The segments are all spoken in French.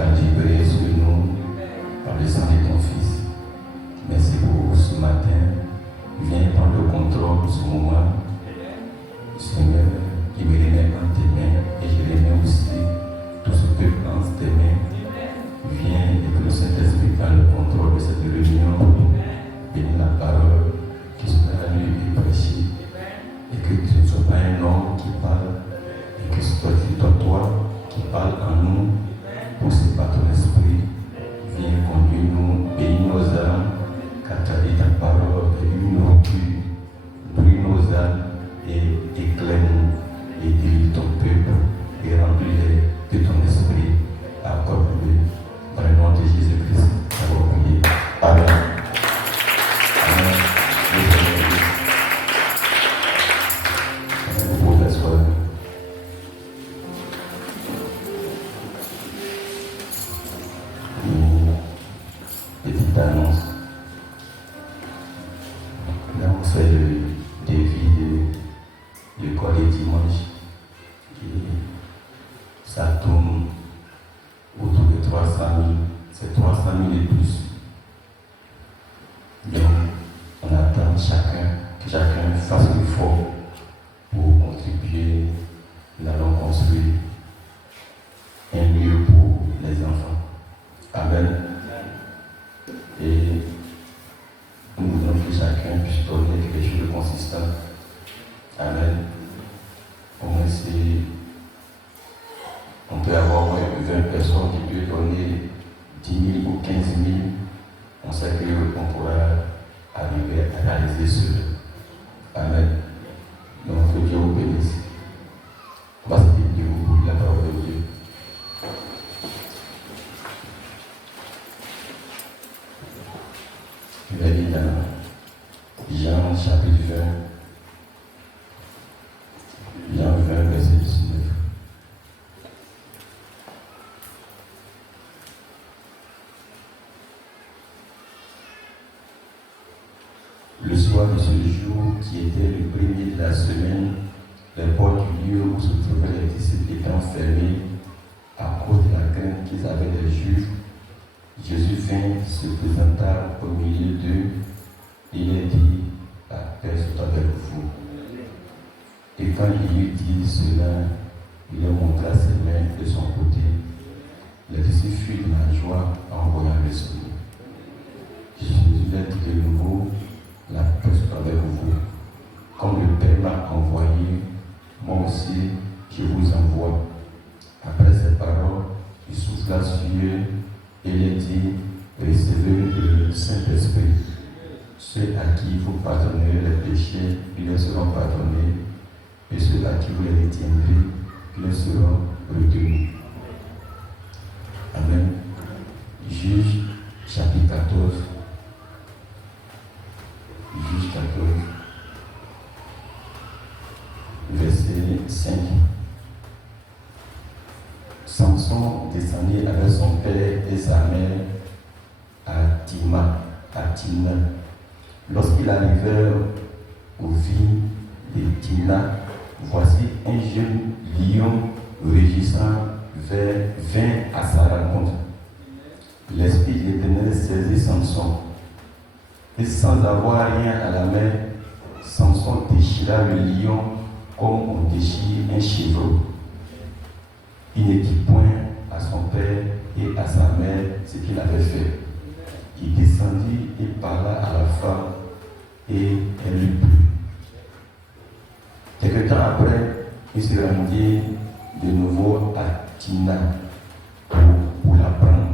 tu as libéré sur nous par le sang de ton Fils. Merci pour ce matin. Viens prendre le contrôle de ce moment. Seigneur, qui me remet dans tes mains et je remets aussi tout ce que dans tes mains. Viens et que le Saint-Esprit prenne le contrôle de cette réunion. Bénis la parole qui sera lue et prêchée. Et que ce ne soit pas un homme qui parle, et que ce soit toi qui parle en nous. Poussé par ton esprit, viens conduire nous, bénis nos âmes, car tu as dit ta parole, et nos reculs, brille nos âmes et éclaire-nous, et dirige ton peuple, et remplis-les de ton esprit. Accorde-le. Dans le nom de Jésus-Christ, nous avons prié. Amen. Amen. Vous pouvez asseoir. Petite annonce. Là, on fait le défi de l'école des dimanches. Et ça tourne autour de 300 000. C'est 300 000 et plus. Donc, on attend que chacun fasse l'effort pour contribuer. Nous allons construire un lieu pour les enfants. Amen. Et nous voulons que chacun puisse donner quelque chose de consistant. Amen. Au moins, si on peut avoir 20 personnes qui peuvent donner 10 000 ou 15 000, on sait qu'on pourra arriver à réaliser cela. Amen. Donc, que Dieu vous bénisse. On va se dire pour la parole de Dieu. Je vais lire dans Jean chapitre 20. Jean 20, verset 19. Le soir de ce jour, qui était le premier de la semaine, les portes du lieu où se trouvaient les disciples étant fermées à cause de la crainte qu'ils avaient des Juifs, Jésus vint, se présenta au milieu d'eux et il dit, la paix soit avec vous. Et quand il eut dit cela, il leur montra ses mains de son côté. Les disciples furent dans la joie en voyant le Seigneur. Jésus leur dit de nouveau, la paix soit avec vous. Comme le Père m'a envoyé, moi aussi je vous envoie. Après ces paroles, il souffla sur eux et il dit, recevez le Saint-Esprit. Ceux à qui vous pardonnerez les péchés, ils leur seront pardonnés. Et ceux à qui vous les retiendrez, ils leur seront retenus. Amen. Juge chapitre 14. Juge 14. Verset 5. Samson descendit avec son père et sa mère à Timna. Lorsqu'ils arrivèrent aux vignes de Timna, voici un jeune lion rugissant vint à sa rencontre. L'esprit de l'Éternel saisit Samson. Et sans avoir rien à la main, Samson déchira le lion comme on déchire un chevreau. Il ne dit point à son père et à sa mère ce qu'il avait fait. Il descendit et parla à la femme et elle lui plut. Quelque temps après, il se rendit de nouveau à Timna pour la prendre.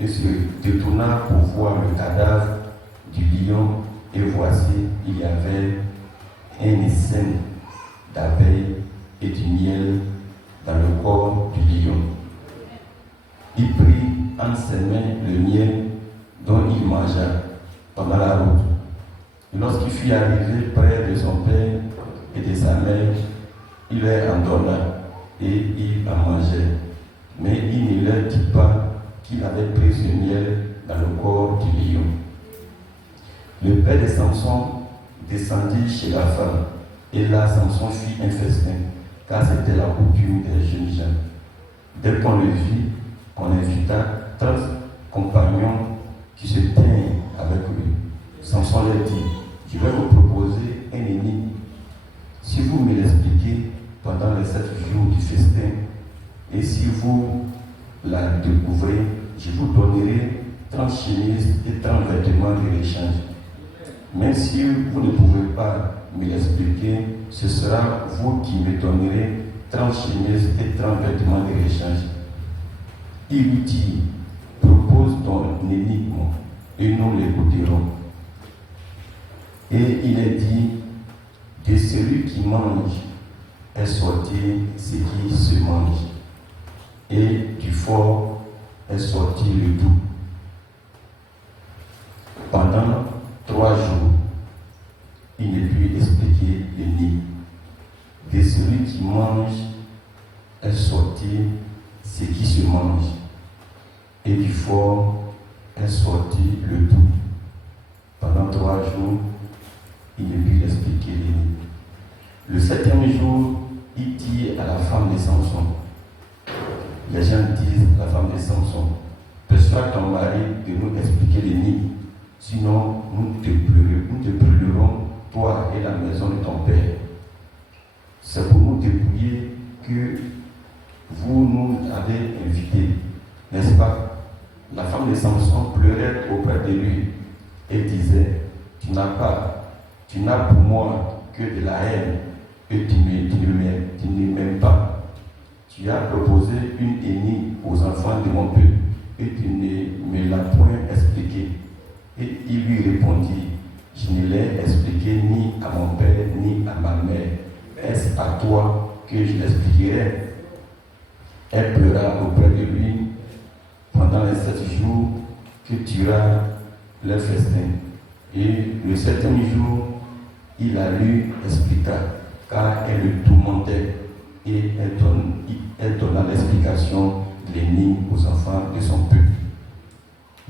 Il se détourna pour voir le cadavre du lion et voici, il y avait un essaim d'abeilles et du miel dans le corps du lion. Il prit en ses mains le miel dont il mangea pendant la route. Et lorsqu'il fut arrivé près de son père et de sa mère, il leur en donna et il en mangeait. Mais il ne leur dit pas qu'il avait pris ce miel dans le corps du lion. Le père de Samson descendit chez la femme, et là Samson fit un festin, car c'était la coutume des jeunes gens. Dès qu'on le vit, on invita 30 compagnons qui se teignent avec lui. Samson leur dit, je vais vous proposer un énigme. Si vous me l'expliquez pendant les 7 jours du festin, et si vous la découvrez, je vous donnerai 30 chemises et 30 vêtements de l'échange. Même si vous ne pouvez pas me l'expliquer, ce sera vous qui me donnerez 30 chemises et 30 vêtements de l'échange. Il lui dit, propose ton énigme et nous l'écouterons. Et il est dit, de celui qui mange est sorti ce qui se mange, et du fort est sorti le doux. Pendant 3 jours, il ne put expliquer l'énigme. De celui qui mange est sorti ce qui se mange, et du fort est sorti le doux. Pendant 3 jours, il ne put expliquer l'énigme. Le 7e jour, il dit à la femme de Samson, les gens disent à la femme de Samson, persuade ton mari de nous expliquer l'énigme, sinon nous te brûlerons, toi et la maison de ton père. C'est pour nous dépouiller que vous nous avez invités, n'est-ce pas? La femme de Samson pleurait auprès de lui et disait, tu n'as pour moi que de la haine et tu ne m'aimes pas. Tu as proposé une énigme aux enfants de mon peuple et tu ne me l'as point expliqué. Et il lui répondit, je ne l'ai expliqué ni à mon père ni à ma mère. Est-ce à toi que je l'expliquerai? Elle pleura auprès de lui pendant les 7 jours que dura leur festin. Et le 7e jour, il la lui expliqua, car elle le tourmentait, et elle donna l'explication de l'énigme aux enfants de son peuple.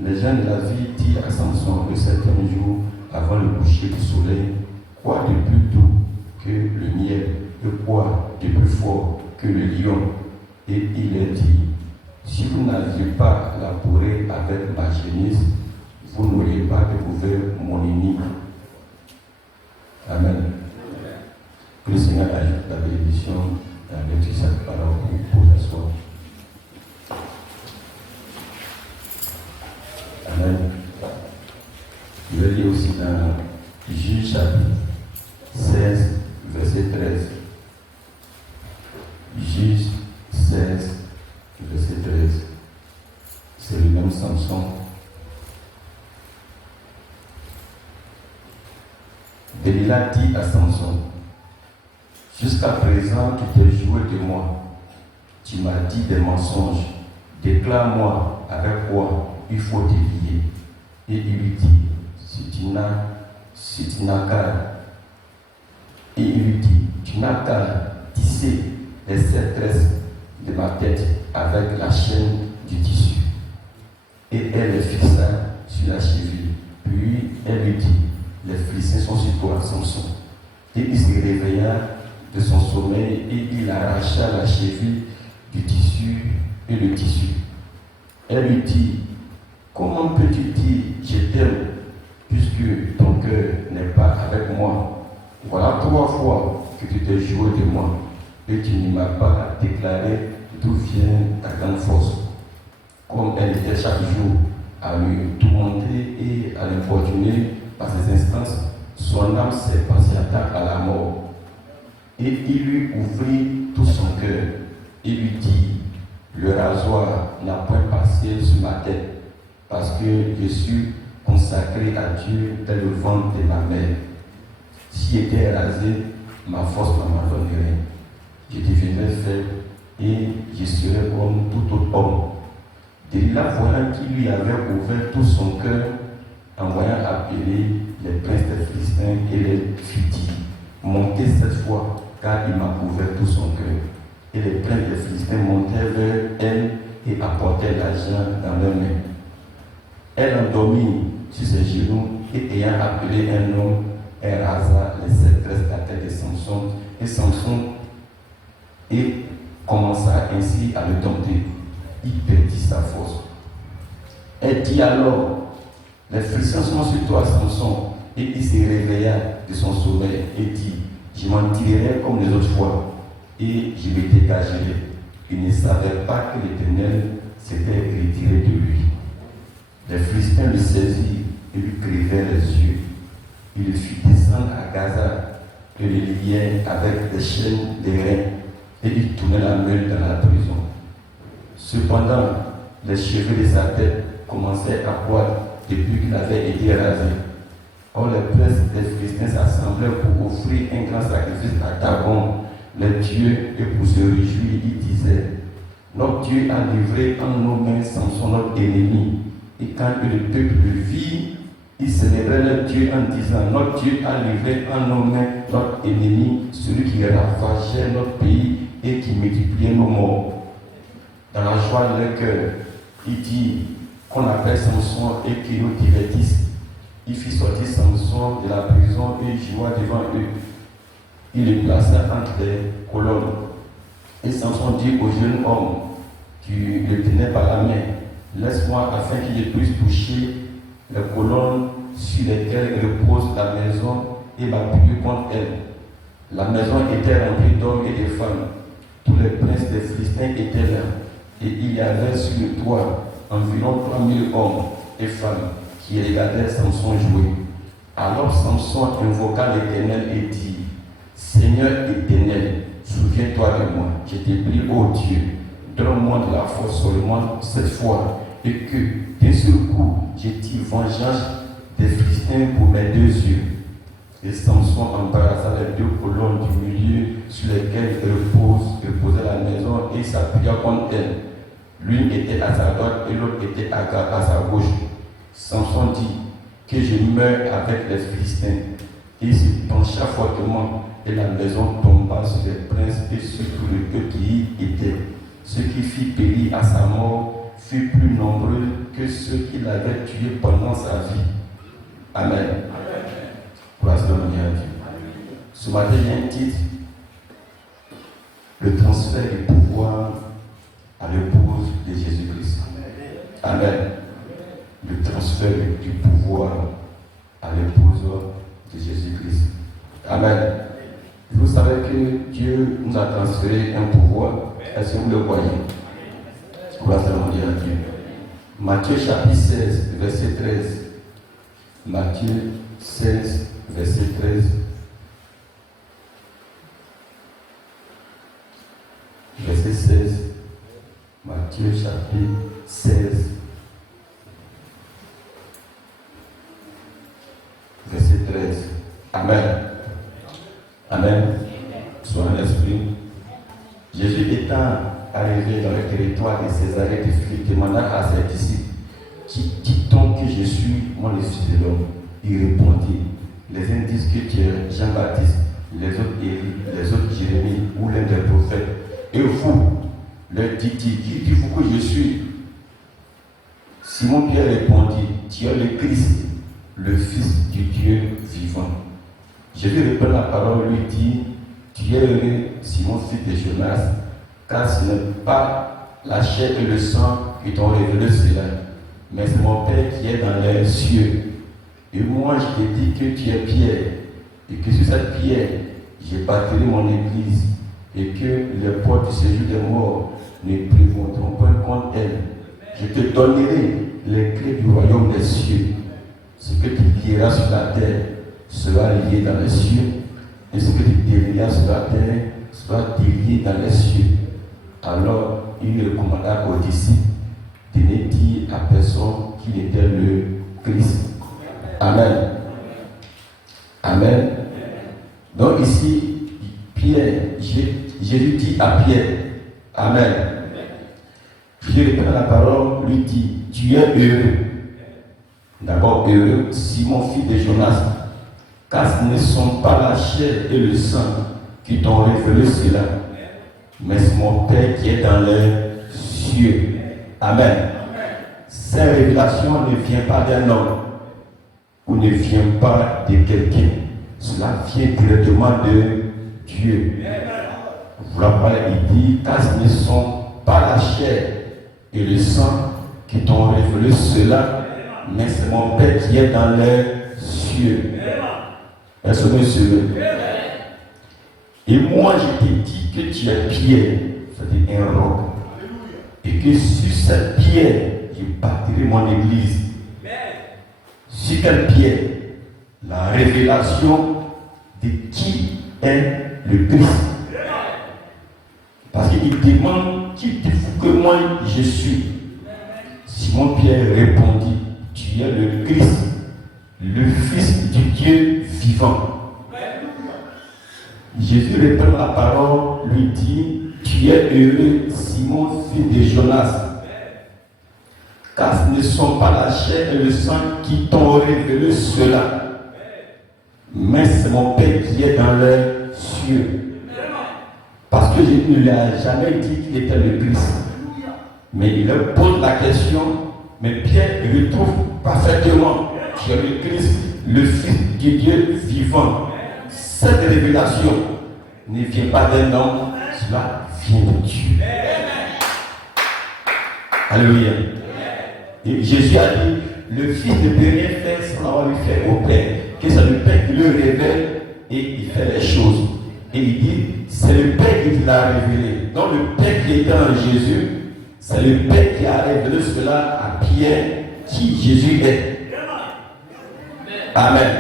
Les gens de la ville dirent à Samson le 7e jour, avant le coucher du soleil, quoi de plus doux que le miel, et quoi de plus fort que le lion? Et il leur dit, si vous n'aviez pas labouré avec ma génisse, vous n'auriez pas découvert mon énigme. Amen. Que le Seigneur ajoute la bénédiction avec cette parole pour la soirée. Amen. Je vais lire aussi dans Juge chapitre 16, verset 13. Juge 16, verset 13. C'est le même Samson. Delilah dit à Samson, jusqu'à présent tu t'es joué de moi, tu m'as dit des mensonges, déclare-moi avec quoi il faut te lier. Et il lui dit, si tu n'as qu'à tisser les 7 tresses de ma tête avec la chaîne du tissu. Et elle les fixa sur la cheville. Puis elle lui dit, les Philistins sont sur toi, Samson. Et il se réveilla de son sommeil et il arracha la cheville du tissu et le tissu. Elle lui dit, comment peux-tu dire je t'aime puisque ton cœur n'est pas avec moi? Voilà 3 fois que tu t'es joué de moi et tu ne m'as pas déclaré d'où vient ta grande force. Comme elle était chaque jour à lui tourmenter et à l'importuner par ses instances, son âme s'est patienta à la mort. Et il lui ouvrit tout son cœur et lui dit, le rasoir n'a point passé sur ma tête, parce que je suis consacré à Dieu dès le ventre de ma mère. Si j'étais rasé, ma force m'abandonnerait. Je deviendrais faible et je serais comme tout autre homme. Delilah, voyant qu'il lui avait ouvert tout son cœur, en voyant appeler les princes des Philistins et les fit dire, montez cette fois, car il m'a ouvert tout son cœur. Et les princes des Philistins montèrent vers elle et apportèrent l'argent dans leurs mains. Elle endormit sur ses genoux et ayant appelé un homme, elle rasa les 7 tresses de la tête de Samson et Samson et commença ainsi à le dompter. il perdit sa force. Elle dit alors, les frissons sont sur toi, Samson. Et il se réveilla de son sommeil et dit, je m'en tirerai comme les autres fois et je me dégagerai. Il ne savait pas que l'Éternel s'était retiré de lui. Les Philistins le saisirent et lui crevèrent les yeux. Il le fit descendre à Gaza et le liait avec des chaînes d'airain et il tournait la meule dans la prison. Cependant, les cheveux de sa tête commençaient à poindre depuis qu'il avait été rasé. Or, les princes des Philistins s'assemblèrent pour offrir un grand sacrifice à Dagon, les dieux, et pour se réjouir, ils disaient, notre Dieu a livré en nos mains Samson, notre ennemi. Et quand le peuple le vit, ils célébraient leur Dieu en disant, notre Dieu a livré en nos mains notre ennemi, celui qui ravageait notre pays et qui multipliait nos morts. Dans la joie de leur cœur, il dit qu'on appelle Samson et qu'il nous divertisse. Il fit sortir Samson de la prison et il joua devant eux. Il le plaça entre les colonnes. Et Samson dit au jeune homme qui le tenait par la main, laisse-moi afin qu'il puisse toucher les colonnes sur lesquelles repose la maison et m'appuyer contre elle. La maison était remplie d'hommes et de femmes. Tous les princes des Philistins étaient là. Et il y avait sur le toit environ 3000 hommes et femmes qui regardaient Samson jouer. Alors Samson invoqua l'Éternel et dit, Seigneur éternel, souviens-toi de moi, je te prie, ô Dieu, donne-moi de la force seulement cette fois, et que d'un seul coup, je tire vengeance des Philistins pour mes deux yeux. Et Samson embrassa les deux colonnes du milieu sur lesquelles reposait la maison et s'appuya contre elle. L'une était à sa droite et l'autre était à sa gauche. Samson dit que je meure avec les Philistins. Et il se pencha fortement et la maison tomba sur les princes et sur tout le peuple qui y était. Ceux qui firent périr à sa mort furent plus nombreux que ceux qui l'avaient tué pendant sa vie. Amen. Grâce à Dieu. Ce matin, il y a un titre, le transfert du pouvoir à l'épouse de Jésus-Christ. Amen. Le transfert du pouvoir à l'épouse de Jésus-Christ. Amen. Vous savez que Dieu nous a transféré un pouvoir. Est-ce que vous le voyez? Grâce à Dieu. Matthieu chapitre 16, verset 13. Matthieu 16, verset 13. Verset 16. Matthieu chapitre 16. Verset 13. Amen. Amen. Sois en esprit. Jésus étant arrivé dans le territoire de Césarée de Philippe, demanda à ses disciples, qui dit-on que je suis, moi le Fils de l'homme? Il répondit, les uns disent que tu es Jean-Baptiste, les autres Élie, les autres Jérémie ou l'un des prophètes. Et vous, leur dit-il, qui dites-vous que je suis? Simon Pierre répondit, tu es le Christ, le Fils du Dieu vivant. Jésus répond la parole, lui dit, tu es heureux, Simon, fils de Jonas, car ce n'est pas la chair et le sang qui t'ont révélé cela, mais c'est mon Père qui est dans les cieux. Et moi, je te dis que tu es Pierre, et que sur cette pierre, j'ai bâti mon église, et que les portes du séjour des morts ne prévaudront point contre elle. Je te donnerai les clés du royaume des cieux. Ce que tu lieras sur la terre sera lié dans les cieux, et ce que tu délieras sur la terre sera délié dans les cieux. Alors il recommanda aux disciples de ne dire à personne qu'il était le Christ. Amen. Amen. Donc ici, Pierre, Jésus dit à Pierre, Amen. Pierre répond la parole, lui dit, tu es heureux. D'abord heureux, Simon, fils de Jonas, car ce ne sont pas la chair et le sang qui t'ont révélé cela, mais c'est mon Père qui est dans les cieux. Amen. Cette révélation ne vient pas d'un homme ou ne vient pas de quelqu'un. Cela vient directement de Dieu. Voilà, il dit, car ce ne sont pas la chair et le sang qui t'ont révélé cela, mais c'est mon Père qui est dans les cieux. Est-ce que monsieur? Et moi je te dis que tu es pierre, c'est-à-dire un roc, et que sur cette pierre, je bâtirai mon église. Sur quelle pierre? La révélation de qui est le Christ. Parce qu'il demande qui te fout que moi je suis. Simon-Pierre répondit, tu es le Christ, le Fils du Dieu vivant. Jésus répond la parole, lui dit, tu es heureux, Simon, fils de Jonas. Car ce ne sont pas la chair et le sang qui t'ont révélé cela, mais c'est mon Père qui est dans les cieux. Parce que je ne lui ai jamais dit qu'il était le Christ. Mais il leur pose la question, mais Pierre le trouve parfaitement. Tu es le Christ, le Fils du Dieu vivant. Cette révélation ne vient pas d'un homme, cela vient de Dieu. Alléluia. Et Jésus a dit, le Fils ne peut rien faire sans avoir lui fait au Père. Que c'est le Père qui le révèle et il fait les choses. Et il dit, c'est le Père qui l'a révélé. Donc le Père qui était en Jésus, c'est le Père qui a révélé cela à Pierre, qui Jésus est. Amen.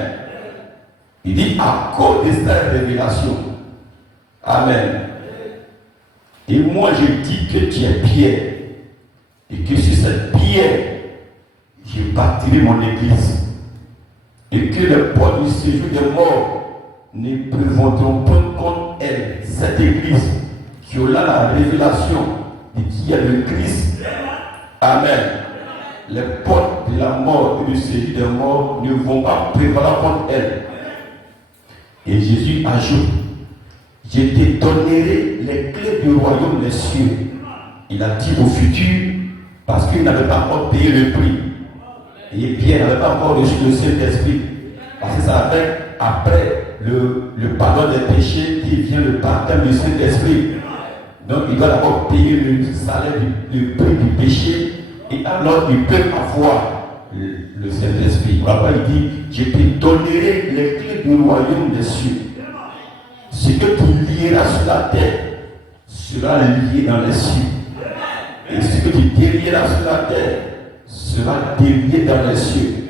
Il dit, à cause de cette révélation. Amen. Et moi je dis que tu es Pierre. Et que sur cette pierre, je bâtirai mon église. Et que les portes du séjour des morts ne prévaudront pas contre elle. Cette église qui aura la révélation de qui est le Christ. Amen. Les portes de la mort et du séjour des morts ne vont pas prévaloir contre elle. Et Jésus ajoute, je te donnerai les clés du royaume des cieux. Il a dit au futur, parce qu'il n'avait pas encore payé le prix. Et Pierre n'avait pas encore reçu le Saint-Esprit. Parce que ça avait, après le pardon des péchés, qui vient le baptême du Saint-Esprit. Donc il doit d'abord payer le salaire du prix du péché. Et alors il peut avoir le Saint-Esprit. Après il dit, je te donnerai les clés du royaume des cieux. Ce que tu lieras sur la terre sera lié dans les cieux. Et ce que tu délieras sur la terre sera délié dans les cieux.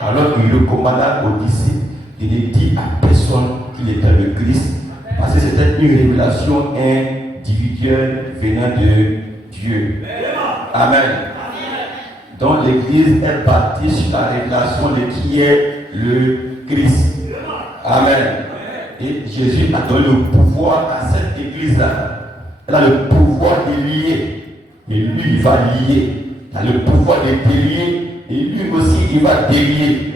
Alors il recommanda aux disciples, il ne dit à personne qu'il était le Christ, parce que c'était une révélation individuelle venant de Dieu. Amen. Donc l'église est bâtie sur la révélation de qui est le Christ. Amen. Et Jésus a donné le pouvoir à cette église-là. Elle a le pouvoir de lier. Et lui, il va lier. Il a le pouvoir de délier. Et lui aussi, il va délier.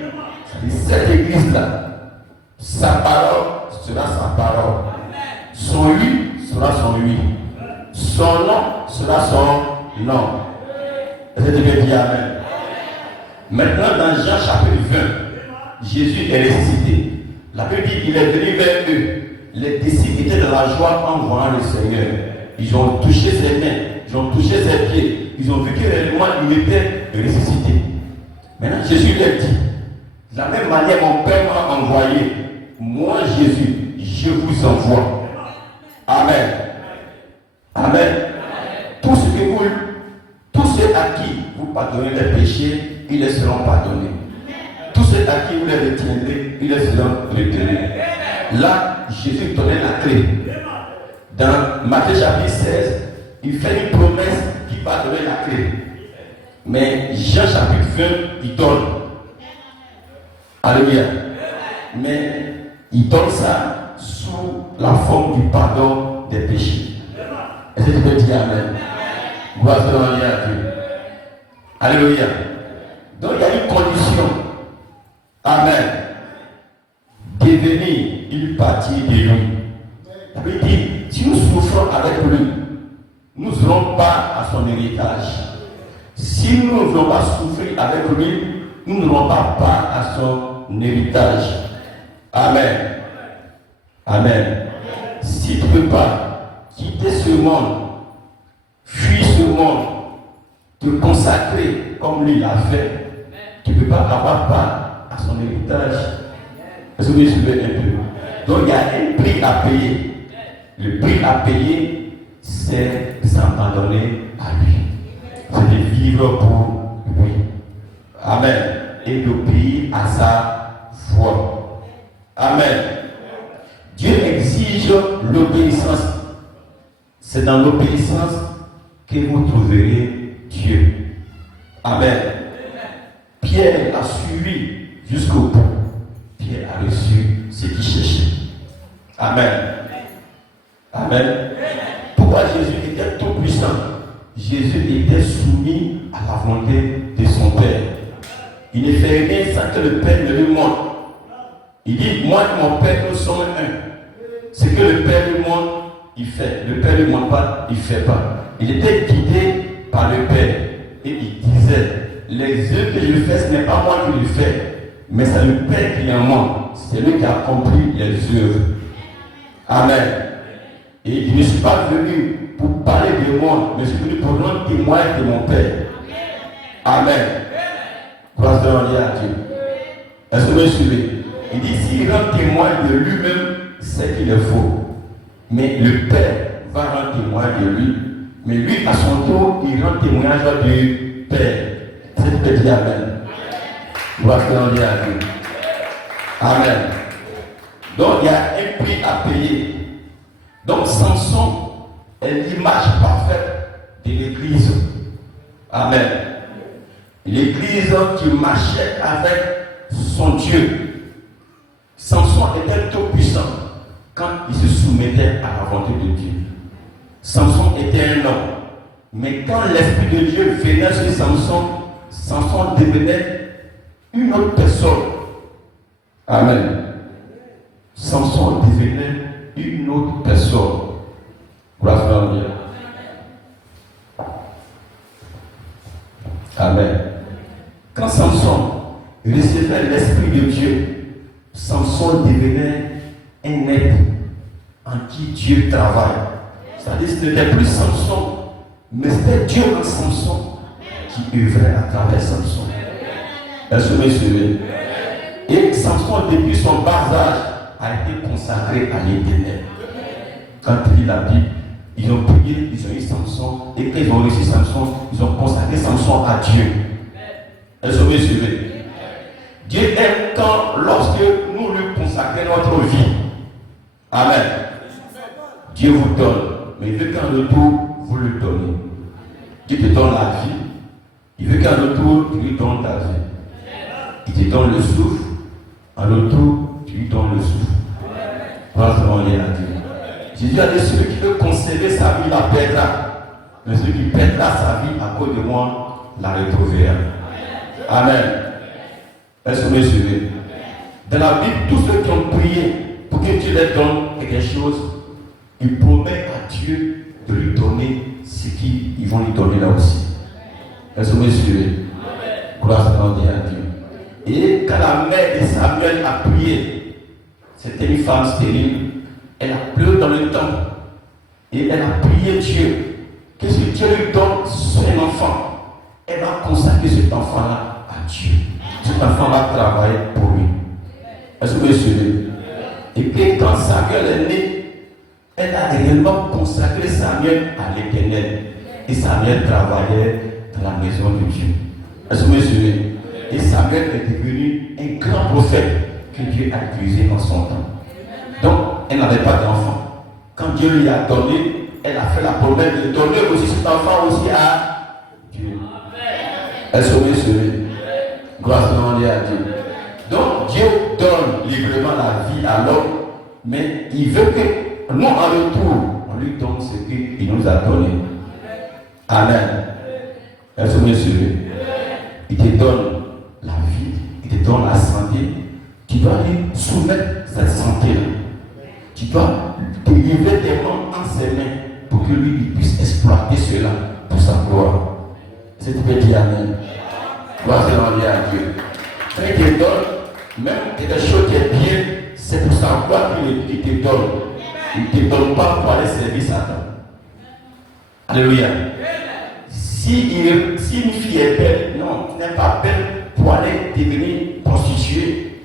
Cette église-là, sa parole sera sa parole. Son oui sera son oui. Son non sera son non. Est-ce que tu veux dire amen? Maintenant, dans Jean chapitre 20, Jésus est ressuscité. La Bible dit qu'il est venu vers eux. Les disciples étaient dans la joie en voyant le Seigneur. Ils ont touché ses mains. Ils ont touché ses pieds. Ils ont vu que réellement il était ressuscité. Maintenant Jésus leur dit, de la même manière mon Père m'a envoyé, moi Jésus, je vous envoie. Amen. Amen. Tous ceux à qui vous pardonnez les péchés, ils les seront pardonnés. Tous ceux à qui vous les retiendrez, ils les seront retenus. Là, Jésus donnait la clé. Dans Matthieu chapitre 16, il fait une promesse qui va donner la clé. Mais Jean chapitre 20, il donne. Alléluia. Mais il donne ça sous la forme du pardon des péchés. Est-ce que tu peux dire amen? Gloire à Dieu. Alléluia. Donc il y a une condition. Amen. Devenir une partie de lui. Ça veut dire, si nous souffrons avec lui, nous n'aurons pas à son héritage. Si nous ne voulons pas souffrir avec lui, nous n'aurons pas part à son héritage. Amen. Amen. Si tu ne peux pas quitter ce monde, fuir ce monde, te consacrer comme lui l'a fait, tu ne peux pas avoir part à son héritage. Est-ce que vous suivez un peu? Donc il y a un prix à payer. Le prix à payer, c'est de s'abandonner à lui. C'est de vivre pour lui. Amen. Et d'obéir à sa voix. Amen. Dieu exige l'obéissance. C'est dans l'obéissance que vous trouverez Dieu. Amen. Pierre a suivi jusqu'au bout. Pierre a reçu ce qu'il cherchait. Amen. Amen. Pourquoi Jésus était tout puissant? Jésus était soumis à la volonté de son Père. Il ne fait rien sans que le Père ne lui montre. Il dit, moi et mon Père, nous sommes un. Ce que le Père lui montre, il fait. Le Père ne lui montre pas, il ne fait pas. Il était guidé par le Père. Et il disait, les œuvres que je fais, ce n'est pas moi qui les fais, mais c'est le Père qui en montre. C'est lui qui a accompli les œuvres. Amen. Et je ne suis pas venu pour parler de moi, mais je suis venu pour rendre témoignage de mon Père. Amen. Gloire à Dieu. Est-ce que vous me suivez? Il dit, s'il rend témoignage de lui-même, c'est qu'il est faux. Mais le Père va rendre témoignage de lui. Mais lui, à son tour, il rend témoignage du Père. C'est peut dire Amen. Gloire à Dieu. Amen. Donc, il y a un prix à payer. Donc, Samson est l'image parfaite de l'Église. Amen. L'Église qui marchait avec son Dieu. Samson était tout puissant quand il se soumettait à la volonté de Dieu. Samson était un homme. Mais quand l'Esprit de Dieu venait sur Samson, Samson devenait une autre personne. Amen. Samson devenait une autre personne. Gloire à Dieu. Amen. Quand Samson recevait l'Esprit de Dieu, Samson devenait un être en qui Dieu travaille. C'est-à-dire que ce n'était plus Samson, mais c'était Dieu en Samson qui œuvrait à travers Samson. Est-ce que vous me suivez? Et Samson, depuis son bas âge, a été consacré à l'Éternel. Quand il lit la Bible, ils ont prié, ils ont eu Samson, et quand ils ont reçu Samson, ils ont consacré Samson à Dieu. Est-ce que vous me suivez? Dieu aime quand, lorsque nous lui consacrons notre vie. Amen. Dieu vous donne, mais il veut qu'en retour, vous lui donnez. Dieu te donne la vie, il veut qu'en retour, tu lui donnes ta vie. Il te donne le souffle, en retour, tu lui donnes le souffle. Voilà comment il a dit. Jésus a dit, celui qui veut conserver sa vie la perdra, mais celui qui perdra sa vie à cause de moi la retrouvera. Amen. Est-ce que vous me suivez? Dans la Bible, tous ceux qui ont prié pour que Dieu leur donne quelque chose, ils promettent à Dieu de lui donner ce qu'ils vont lui donner là aussi. Est-ce que vous me suivez? Gloire à Dieu. Et quand la mère de Samuel a prié, c'était une femme stérile, elle a pleuré dans le temple et elle a prié Dieu. Qu'est-ce que Dieu lui donne? Son enfant. Elle va consacrer cet enfant-là à Dieu. Cet enfant va travailler pour lui. Est-ce que vous me suivez? Et puis quand Samuel est né, elle a réellement consacré Samuel à l'Éternel. Et Samuel travaillait dans la maison de Dieu. Est-ce que vous me suivez? Et Samuel est devenu un grand prophète que Dieu a utilisé en son temps. Donc, elle n'avait pas d'enfant. Quand Dieu lui a donné, elle a fait la promesse de donner aussi cet enfant aussi à Dieu. Est-ce que vous me suivez? Gloire à Dieu. Donc, Dieu donne librement la vie à l'homme, mais il veut que nous, en retour, on lui donne ce qu'il nous a donné. Amen. Est-ce que vous me suivez? Il te donne la vie, il te donne la santé. Tu dois lui soumettre cette santé-là. Tu dois te livrer tes mains en ses mains pour que lui il puisse exploiter cela pour sa gloire. C'est tu peux dire Amen. Gloire à Dieu. Quand il te donne, même quelque chose qui est bien, c'est pour sa gloire qu'il te donne. Il ne te donne pas pour aller servir Satan. Alléluia. Si si une fille est belle, non, tu n'es pas belle pour aller devenir prostituée.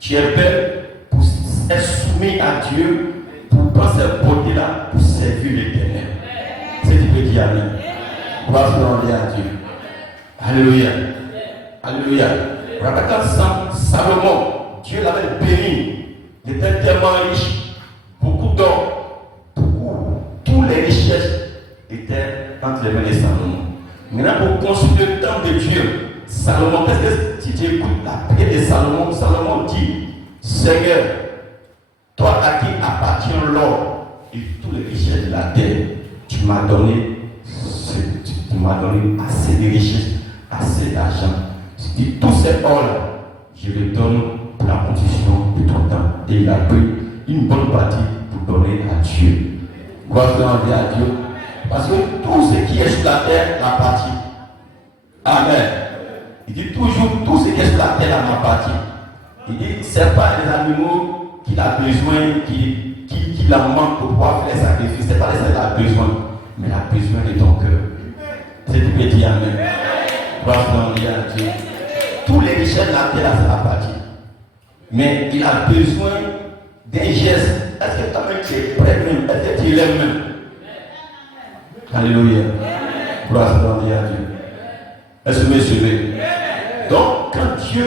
Tu es belle pour être soumis à Dieu, pour prendre cette beauté-là, pour servir l'Éternel. C'est ce que tu dis, Amen. Gloire à Dieu. Alléluia. Alléluia. Quand Salomon, Dieu l'avait béni, il était tellement riche, beaucoup d'or, toutes les richesses étaient entre les mains de Salomon. Maintenant, pour construire le temple de Dieu, Salomon, parce que si tu écoutes la prière de Salomon, Salomon dit, Seigneur, toi à qui appartient l'or et toutes les richesses de la terre, tu m'as donné assez de richesses, assez d'argent. Je dis, tous ces or-là, je les donne pour la construction de ton temple. Et il a pris une bonne partie pour donner à Dieu. Gloire à Dieu. Parce que tout ce qui est sur la terre m'appartient. Amen. Il dit toujours, tout ce qui est sur la terre m'appartient. Il dit, c'est pas les animaux qu'il a besoin, qu'il a manque pour pouvoir faire les sacrifices. C'est pas les animaux qu'il a besoin, mais il a besoin de ton cœur. C'est du petit Amen. Gloire à Dieu. Tous les richesses de la terre, ça m'appartient. Mais il a besoin d'un geste. Est-ce que toi-même tu es prêt même? Est-ce que tu l'aimes même? Alléluia. Gloire à Dieu. Est-ce que vous me suivez? Donc, quand Dieu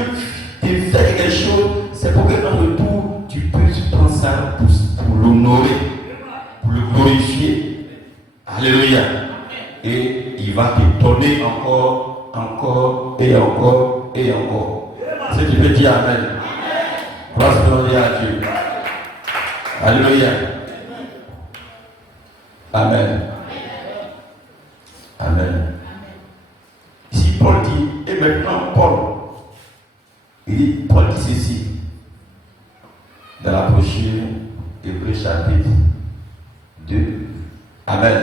te fait quelque chose, c'est pour que en retour, tu puisses prendre ça pour l'honorer, pour le glorifier. Alléluia. Et il va te donner encore et encore et encore. C'est tu peux dire Amen. Gloire à Dieu. Alléluia. Amen. Amen. Ici, Paul dit, et maintenant Paul dit ceci, dans la brochure Hébreux chapitre 2. Amen.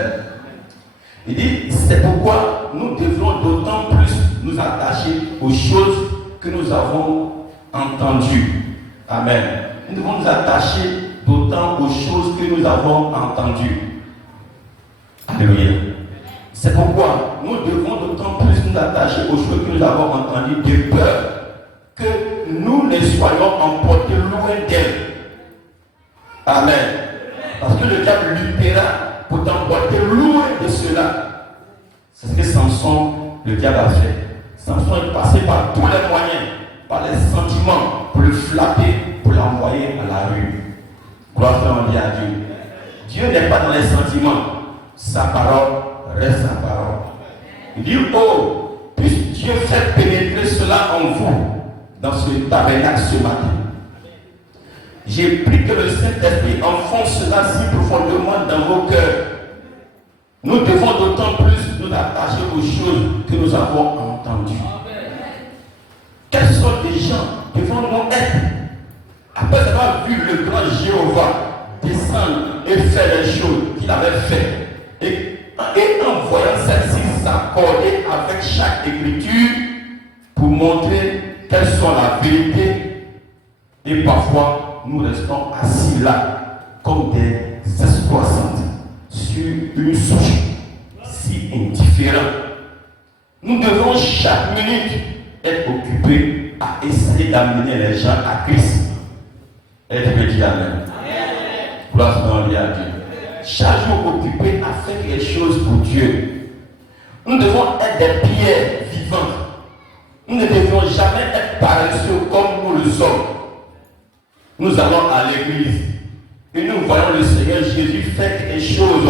Il dit, c'est pourquoi nous devrons d'autant plus nous attacher aux choses que nous avons entendues. Amen. Nous devons nous attacher d'autant aux choses que nous avons entendues. Alléluia. C'est pourquoi nous devons d'autant plus nous attacher aux choses que nous avons entendues de peur que nous ne soyons emportés loin d'elles. Amen. Parce que le diable luttera pour t'emporter loin de cela. C'est ce que Samson, le diable a fait. Samson est passé par tous les moyens, par les sentiments, pour le flapper, pour l'envoyer à la rue. Gloire à Dieu. Dieu n'est pas dans les sentiments. Sa parole reste sa parole. Il dit, oh, puisse Dieu faire pénétrer cela en vous, dans ce tabernacle ce matin. J'ai pris que le Saint-Esprit enfonce cela si profondément dans vos cœurs. Nous devons d'autant plus nous attacher aux choses que nous avons entendues. Quelles sortes de gens devons-nous être? Après avoir vu le grand Jéhovah descendre et faire les choses qu'il avait faites, et en voyant celles-ci s'accorder avec chaque écriture pour montrer quelles sont la vérité, et parfois nous restons assis là comme des espoirs sur une souche si indifférente. Nous devons chaque minute être occupés à essayer d'amener les gens à Christ. Est-ce que tu Amen? Gloire à Dieu. Chaque jour occupé à faire quelque chose pour Dieu. Nous devons être des pierres vivantes. Nous ne devons jamais être paresseux comme nous le sommes. Nous allons à l'église et nous voyons le Seigneur Jésus faire quelque chose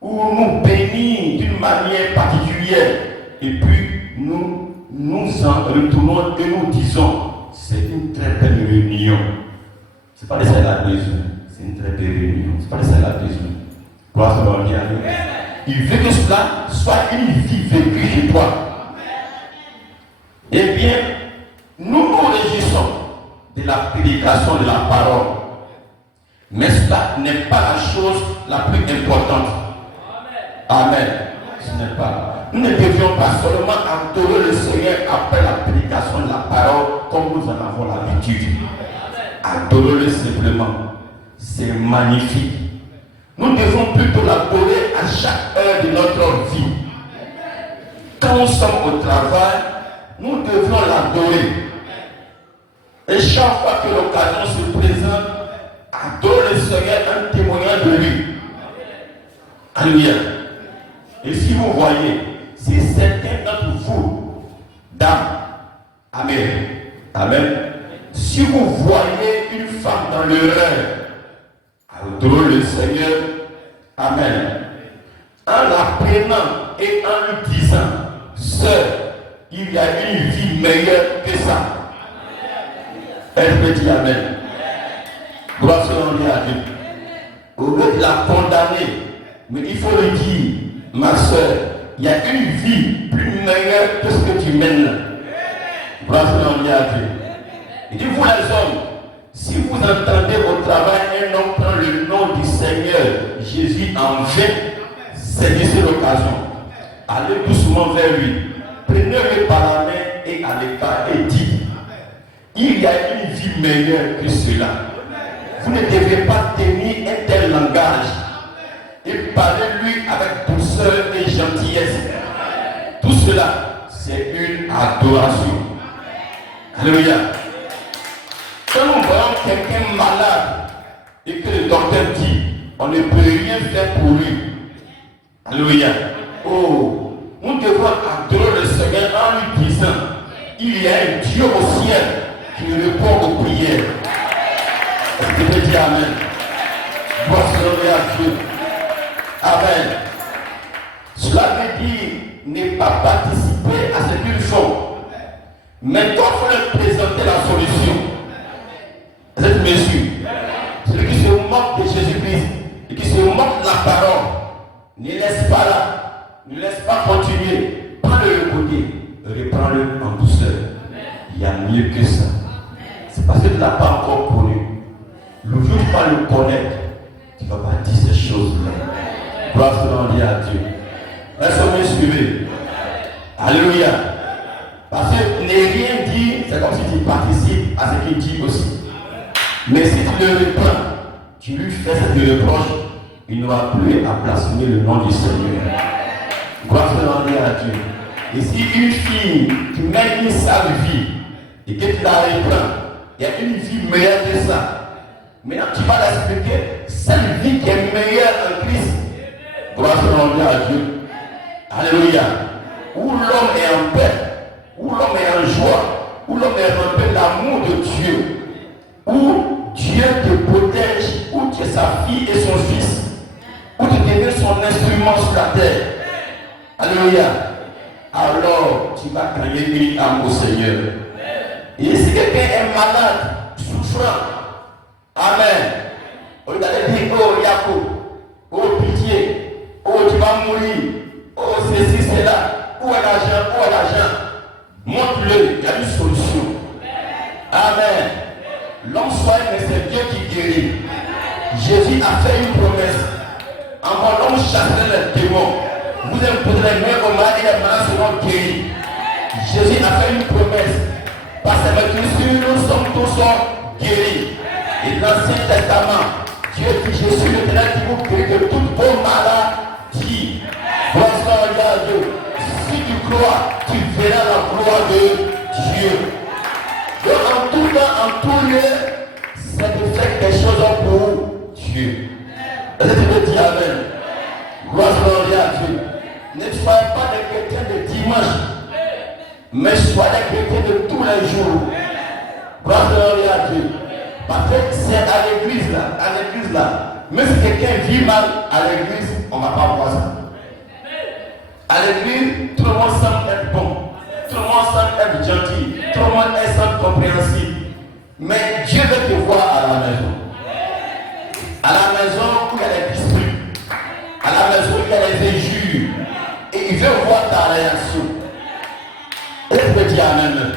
où nous bénit d'une manière particulière et puis nous en retournons et nous disons c'est une très belle réunion. Ce n'est pas de ça la besoin, c'est une très belle réunion. Ce n'est pas de ça la besoin. Gloire à Dieu. Il veut que cela soit une vie vécue chez toi. Eh bien, nous nous réjouissons de la prédication de la parole. Mais cela n'est pas la chose la plus importante. Amen. Ce n'est pas. Nous ne devions pas seulement adorer le Seigneur après la prédication de la parole comme nous en avons l'habitude. Adorez-le simplement. C'est magnifique. Nous devons plutôt l'adorer à chaque heure de notre vie. Quand nous sommes au travail, nous devons l'adorer. Et chaque fois que l'occasion se présente, adore le Seigneur en témoignant de lui. Alléluia. Et si vous voyez, si certains d'entre vous, dames, amen, amen, si vous voyez une femme dans l'erreur, adorez le Seigneur, amen, en la prenant et en lui disant, sœur, il y a une vie meilleure que ça. Elle peut dire amen. Gloire à Dieu. Au lieu de la condamner, mais il faut lui dire, ma soeur, il y a une vie plus meilleure que ce que tu mènes. Gloire à Dieu. Il dit, vous les hommes, si vous entendez au travail un homme prendre le nom du Seigneur Jésus en vain, saisissez l'occasion. Allez doucement vers lui. Prenez-le par la main et à l'écart et dites, il y a une vie meilleure que cela. Vous ne devez pas tenir un tel langage et parler-lui avec douceur et gentillesse. Tout cela, c'est une adoration. Alléluia. Quand nous voyons quelqu'un malade et que le docteur dit, on ne peut rien faire pour lui. Alléluia. Oh, nous devons adorer le Seigneur en lui disant, il y a un Dieu au ciel qui répond aux prières. Est-ce que tu peux dire amen? Gloire à Dieu. Amen. Cela veut dire ne pas participer à ce qu'ils font. Mais quand il faut leur présenter la solution, cette mesure, celui qui se moque de Jésus-Christ et qui se moque de la parole, ne laisse pas là, ne laisse pas continuer. Prends-le côté, reprends-le en douceur. Il y a mieux que ça. C'est parce que tu ne l'as pas encore connu. Le jour où tu vas le connaître, tu ne vas pas dire ces choses-là. Gloire à Dieu. Est-ce que vous me suivez? Alléluia. Parce que ne rien dire, c'est comme si tu participes à ce qu'il dit aussi. Mais si tu le reprends, tu lui fais cette reproche, il n'aura plus à blasphémer le nom du Seigneur. Gloire à Dieu. Et si une fille, tu mènes une sale vie, et que tu la reprends, il y a une vie meilleure que ça. Maintenant, tu vas l'expliquer, cette vie qui est meilleure en Christ. Gloire à Dieu. Alléluia. Où l'homme est en paix, où l'homme est en joie, où l'homme est rempli de l'amour de Dieu, où Dieu te protège, où tu es sa fille et son fils, où tu deviens son instrument sur la terre. Alléluia. Alors, tu vas créer une âme au Seigneur. Et si quelqu'un est malade, souffrant, amen. On lui dit, oh Yacoub, oh pitié, oh tu vas mourir, oh ceci, c'est là, où est l'argent, montre-le, il y a une solution. Amen. L'homme soit, mais c'est Dieu qui guérit. Jésus a fait une promesse. En mon nom chasserait les démons. Vous imposez les mains aux malades et les malades seront guéris. Jésus a fait une promesse. Parce que maintenant, nous sommes tous guéris. Et dans l'Ancien Testament, Dieu dit, je suis le Ténèbre qui vous guérit de toutes vos maladies. Gloire à Dieu. Si tu crois, tu verras la gloire de Dieu. Donc en tout temps, en tout lieu, c'est de faire quelque chose pour Dieu. Est-ce que tu veux dire amen? Gloire à Dieu. Ne soyez pas des chrétiens de dimanche, mais soyez des chrétiens de tous les jours. Gloire à Dieu. Parce que c'est à l'église là, même si quelqu'un vit mal à l'église, on ne va pas voir ça. À l'église, tout le monde semble être bon, tout le monde semble être gentil, tout le monde semble compréhensible. Mais Dieu veut te voir à la maison. À la maison où il y a les disputes, à la maison où il y a les injures, et il veut voir ta réaction. Et je peux dire amen.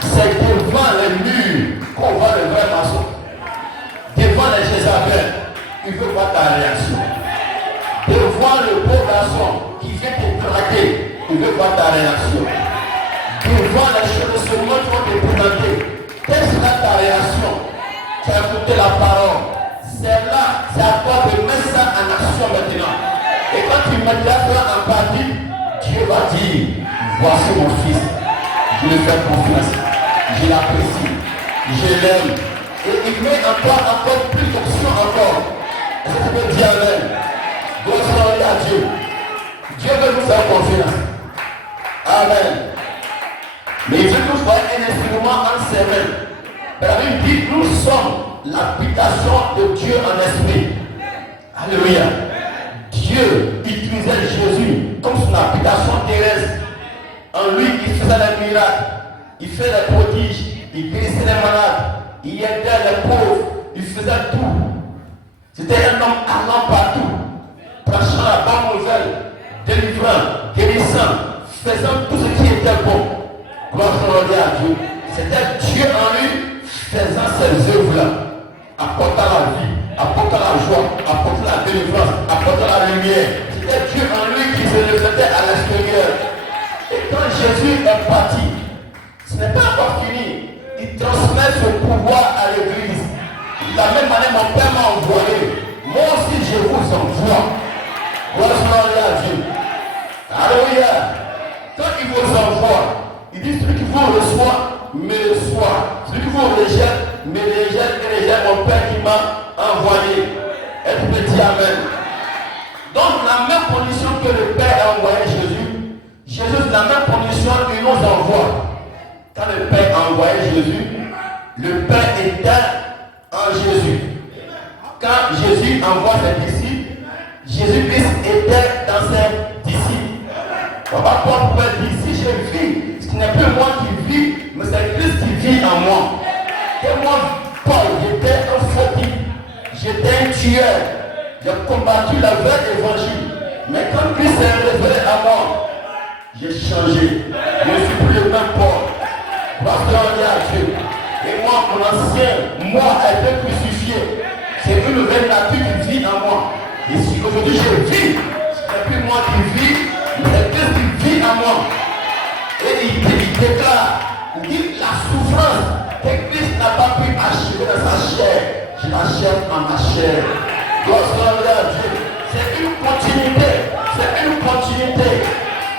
C'est devant les murs qu'on voit le vrai maçon. Devant les Jézabel, il veut voir ta réaction. Devant le beau garçon qui vient te traquer, il veut voir ta réaction. Devant les choses qui vont te présenter, quelle sera ta réaction? Tu as écouté la parole. C'est là, c'est à toi de mettre ça en action maintenant. Et quand tu mettras ça en pratique, Dieu Dieu va dire, voici mon fils, je lui fais confiance, je l'apprécie, je l'aime. Et il met encore plus d'options encore. Est-ce que tu peux dire amen? Gloire à Dieu. Dieu veut nous faire confiance. Amen. Mais il veut nous faire un instrument en ses mains. La Bible dit, nous sommes l'habitation de Dieu en esprit. Alléluia. Dieu utilisait Jésus comme son habitation terrestre. En lui, il faisait des miracles, il faisait des prodiges, il guérissait les malades, il aidait les pauvres, il faisait tout. C'était un homme allant partout, prêchant la bonne nouvelle, délivrant, guérissant, faisant tout ce qui était bon. Gloire à Dieu. C'était Dieu en lui faisant ces œuvres-là, apportant la vie, apportant la joie, apportant la délivrance, apportant la lumière. C'était Dieu en lui qui se reflétait à l'extérieur. Et quand Jésus est parti, ce n'est pas encore fini. Il transmet ce pouvoir à l'église. De la même manière, mon Père m'a envoyé. Moi aussi, je vous envoie. Gloire à Dieu. Alléluia. Quand il vous envoie, il dit celui qui vous reçoit, me reçoit. Celui qui vous rejette, me rejette et rejette mon Père qui m'a envoyé. Et tu peux dire amen. Donc, la même condition que le Père a envoyé Jésus, Jésus, la même condition, il nous envoie. Quand le Père a envoyé Jésus, le Père était en Jésus. Quand Jésus envoie ses disciples, Jésus-Christ était dans ses disciples. Papa Paul pouvait dire, si je vis, ce n'est plus moi qui vis, mais c'est Christ qui vit en moi. Et moi, Paul, j'étais un faux type. J'étais un tueur. J'ai combattu la vraie évangile. Mais quand Christ s'est révélé à moi, j'ai changé. Je ne suis plus le même Paul. Gloire à Dieu. Et moi, mon ancien, moi, a été crucifié. C'est une nouvelle nature qui vit en moi. Et si aujourd'hui je vis, ce n'est plus moi qui vis, mais c'est Christ qui vit en moi. Et il déclare, il dit la souffrance que Christ n'a pas pu achever dans sa chair, je l'achève en ma chair. Gloire à Dieu. C'est une continuité. C'est une continuité.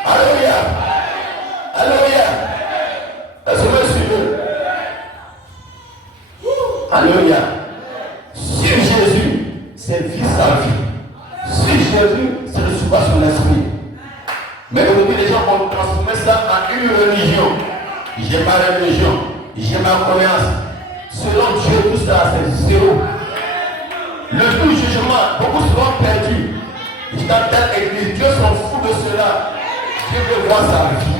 Alléluia. Alléluia. Est-ce que vous suivez? Alléluia. Sur Jésus, c'est vie sa vie. Sur Jésus, c'est recevoir son esprit. Mais aujourd'hui, les gens ont transformé ça en une religion. J'ai ma religion, j'ai ma croyance. Selon Dieu, tout ça, c'est zéro. Le tout jugement, beaucoup seront perdus. Dans telle église, Dieu s'en fout de cela. Dieu veut voir sa vie.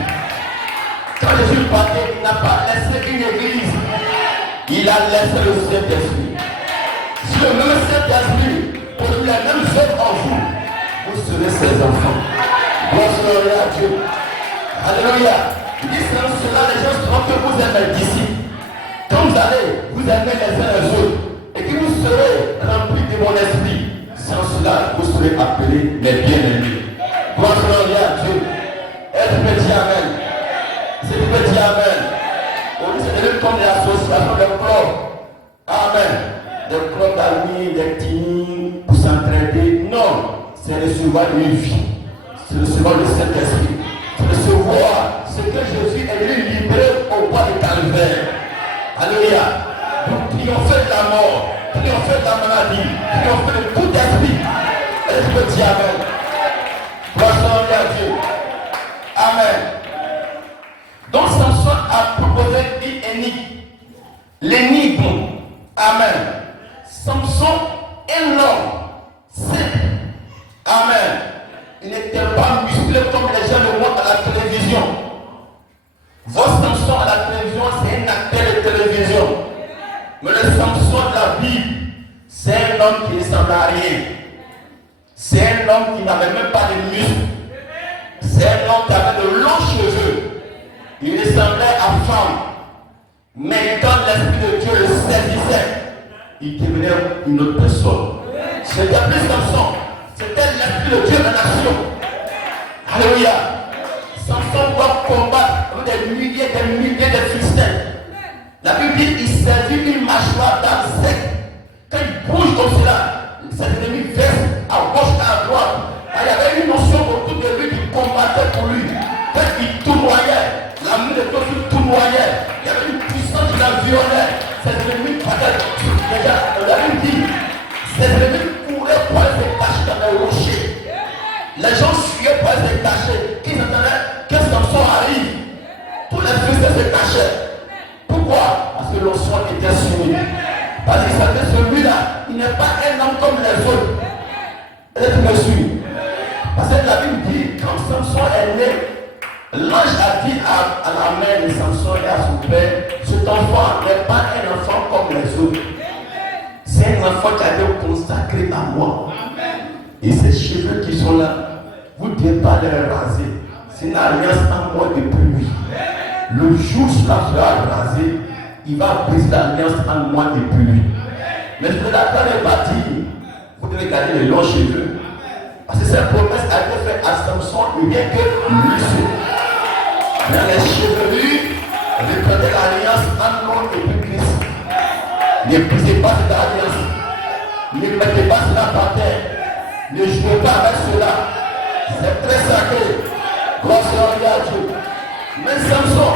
Quand Jésus partait, il n'a pas laissé une église. Il a laissé le Saint-Esprit. Si le même Saint-Esprit produit les mêmes œuvres en vous, vous serez ses enfants. Gloire à Dieu. Alléluia. Il dit sans cela, les gens seront que vous êtes mes disciples. Quand vous allez, vous aimez les uns les autres. Et que vous serez remplis de mon esprit. Sans cela, vous serez appelés les bien-aimés. Gloire à Dieu. Est-ce que tu peux dire amen? Si tu peux dire amen. On dit c'est devenu comme des associations, des clubs. Amen. Des clubs d'amis, des teams pour s'entraider. Non. C'est recevoir une vie. C'est recevoir le Saint-Esprit. C'est recevoir ce que Jésus est venu libérer au bois de Calvaire. Alléluia. Nous triomphons de la mort, triomphons de la maladie, triomphons de tout esprit. Est-ce que tu dis amen? Gloire à Dieu. Amen. Donc Samson a proposé une énigme. L'énigme. Amen. Samson est l'homme. C'est. Amen. Il n'était pas musclé comme les gens le montrent à la télévision. Votre Samson à la télévision, c'est un acteur de télévision. Mais le Samson de la Bible, c'est un homme qui ne ressemble à rien. C'est un homme qui n'avait même pas de muscles. C'est un homme qui avait de longs cheveux. Il ressemblait à femme. Mais quand l'Esprit de Dieu le saisissait, il devenait une autre personne. C'était plus Samson. C'était l'Esprit de Dieu en action. Alléluia. Samson doit combattre des milliers de Philistins. La Bible dit qu'il saisit une mâchoire dans le sec. Quand il bouge comme cela, ses ennemis versent à gauche et à droite. Il y avait une notion autour de lui qui combattait pour lui. violaient, ses ennemis, déjà, la Bible dit, ses ennemis couraient pour aller se cacher dans les rochers. Les gens fuyaient pour aller se cacher. Ils attendaient que Samson arrive. Tous les fils se cachaient. Pourquoi? Parce que l'onction était sur lui. Parce que celui-là, il n'est pas un homme comme les autres. Est-ce que tu me suis? Parce que la Bible dit, quand Samson est né, l'ange a dit à la mère de Samson et à son père, cet enfant n'est pas un enfant comme les autres. C'est un enfant qui a été consacré à moi. Et ces cheveux qui sont là, vous ne devez pas les raser. C'est une alliance en moi depuis lui. Le jour où cela sera rasé, il va briser l'alliance en moi depuis lui. Mais ce que la terre n'est pas dit, vous devez garder les longs cheveux. Parce que cette promesse a été faite à Samson, rien que lui seul. Mais les chevelus représentaient l'alliance en moi depuis Christ. Ne brisez pas cette alliance. Ne mettez pas cela par terre. Ne jouez pas avec cela. C'est très sacré. Gloire à Dieu. Mais Samson,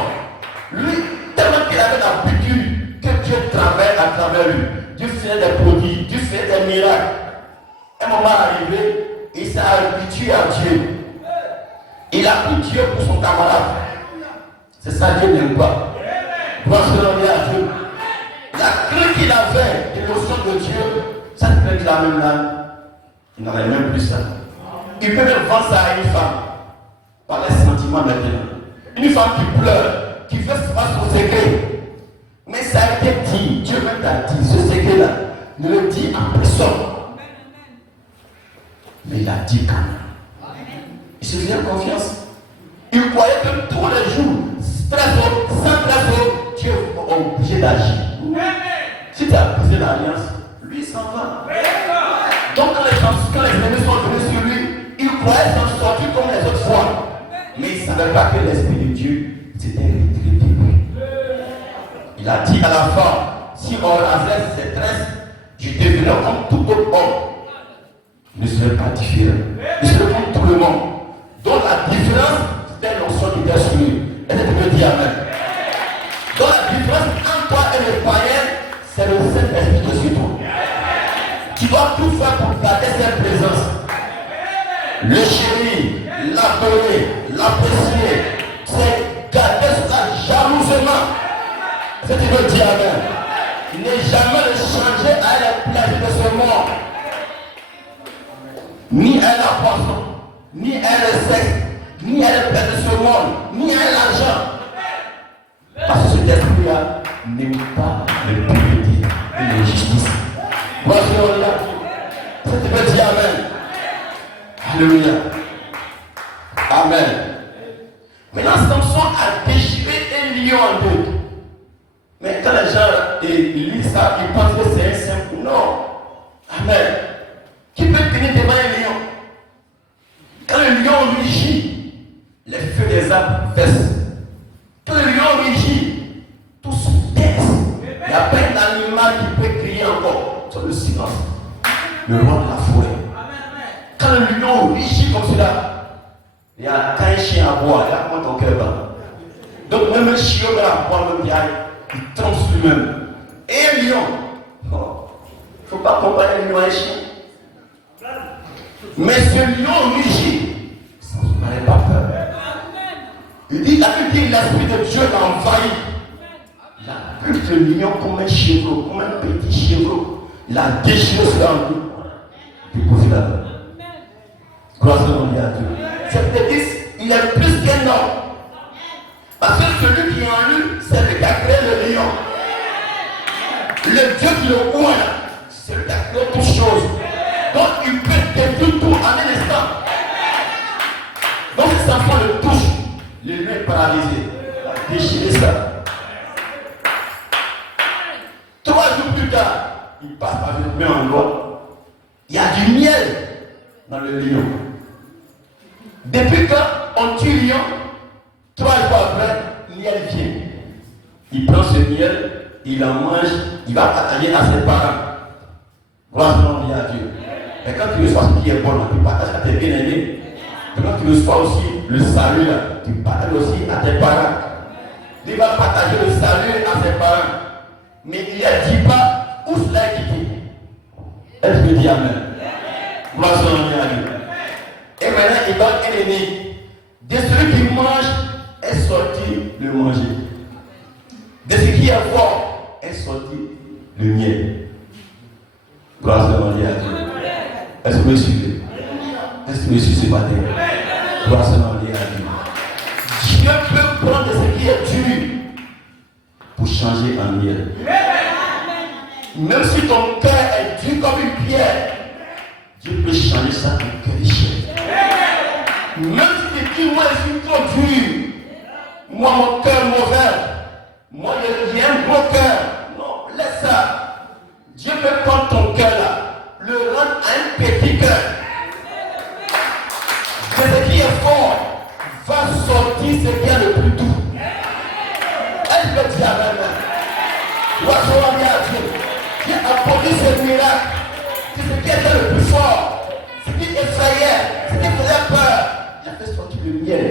lui, tellement qu'il avait l'habitude que Dieu travaille à travers lui. Dieu fait des prodiges, Dieu fait des miracles. Un moment arrivé, il s'est habitué à Dieu. Il a pris Dieu pour son camarade. C'est ça Dieu n'aime pas. Gloire à Dieu. La crainte qu'il avait, l'émotion de Dieu, cette crainte qu'il a même là, il n'aurait même plus ça. Il peut même vendre ça à une femme, par les sentiments maintenant. Une femme qui pleure, qui fait face au secret. Mais ça a été dit, Dieu même t'a dit, ce secret-là, ne le dit à personne. Mais il a dit quand même. Il se faisait confiance. Il croyait que tous les jours, très fort, sans très fort, Dieu est obligé d'agir. Si tu as brisé l'alliance, lui s'en va. Donc quand les ennemis sont venus sur lui, il croyait s'en sortir comme les autres fois. Mais il ne savait pas que l'Esprit de Dieu s'était retiré de lui. Il a dit à la femme, si on rasait ses tresses, je deviendrai comme tout autre homme. Je ne serai pas différent. Je serai comme tout le monde. Donc la différence, c'était l'onction qui était sur lui. Est-ce que tu peux dire Amen? Donc la différence entre toi et le païen, c'est le Saint-Esprit de sur toi. Tu dois tout faire pour garder cette présence. Le chérir, l'appeler, l'apprécier, c'est garder ça jalousement. C'est ce que tu veux dire Amen. Ne jamais le changer à la place de ce monde. Ni à la poisson, ni à le sexe, ni à la place de ce monde, ni à l'argent. Parce que cet esprit-là n'aime pas le pureté et la justice. Voici on l'a. C'est ce que tu veux dire Amen. Alléluia. Amen. Maintenant, Samson a déchiré un lion en deux. Mais quand les gens lisent ça, ils pensent que c'est un simple. Non. Amen. Qui peut tenir devant un lion? Quand le lion rugit, les feux des arbres baissent. Quand le lion rugit, tout se taise. Il n'y a pas un animal qui peut crier encore. C'est le silence. Le roi de la forêt. Quand le lion rugit comme cela, il y a un chien à boire, il y a comment ton cœur bat. Donc même un chien va boire le diable, il trompe sur lui-même. Et un lion, il ne faut pas comparer un lion à un chien. Mais ce lion rugit, ça ne n'avait pas peur. Il dit, l'Esprit de Dieu l'a envahi. Il a pris ce lion comme un chevreau, comme un petit chevreau. Il a déchiré cela en lui. Puis posé la main. Gloire à Dieu. Cette église, il est plus qu'un homme. Parce que celui qui est en lui, c'est lui qui a créé le lion. Le Dieu qui le ouvre, c'est lui qui a créé toutes choses. Donc il peut détruire tout en un instant. Donc si cet enfant le touche, le lion est paralysé. Il a déchiré ça. 3 jours plus tard, il passe par une main en loi. Il y a du miel dans le lion. Depuis quand on tue lion, 3 jours après, le miel vient. Il prend ce miel, il en mange, il va partager à ses parents. Gloire à Dieu. Et quand tu reçois ce qui est bon, tu partages à tes bien-aimés. Et quand tu reçois aussi le salut, tu partages aussi à tes parents. Il va partager le salut à ses parents. mais il ne dit pas où cela est quitté. Est-ce que dit Amen? Gloire à Dieu. Et maintenant, il donne un ennemi. De celui qui mange est sorti le manger. De ce qui est fort est sorti le miel. Gloire à Dieu. Est-ce que vous me suivez? Est-ce que vous me suivez ce matin? Gloire à Dieu. Dieu peut prendre ce qui est dur pour changer en miel. Même si ton cœur est dur comme une pierre, Dieu peut changer ça en cœur de chair. Même si tu dis, moi je suis trop dur, moi mon cœur mauvais, moi j'ai un gros cœur. Non, laisse ça. Dieu peut prendre ton cœur là, le rendre à un petit cœur. Que ce qui est fort va sortir ce qui est le plus doux. Elle peut dire Amen. Gloire à Dieu. Dieu a produit ce miracle. Que ce qui était le plus fort, ce qui effrayait, ce qui faisait peur, il a fait sortir le miel.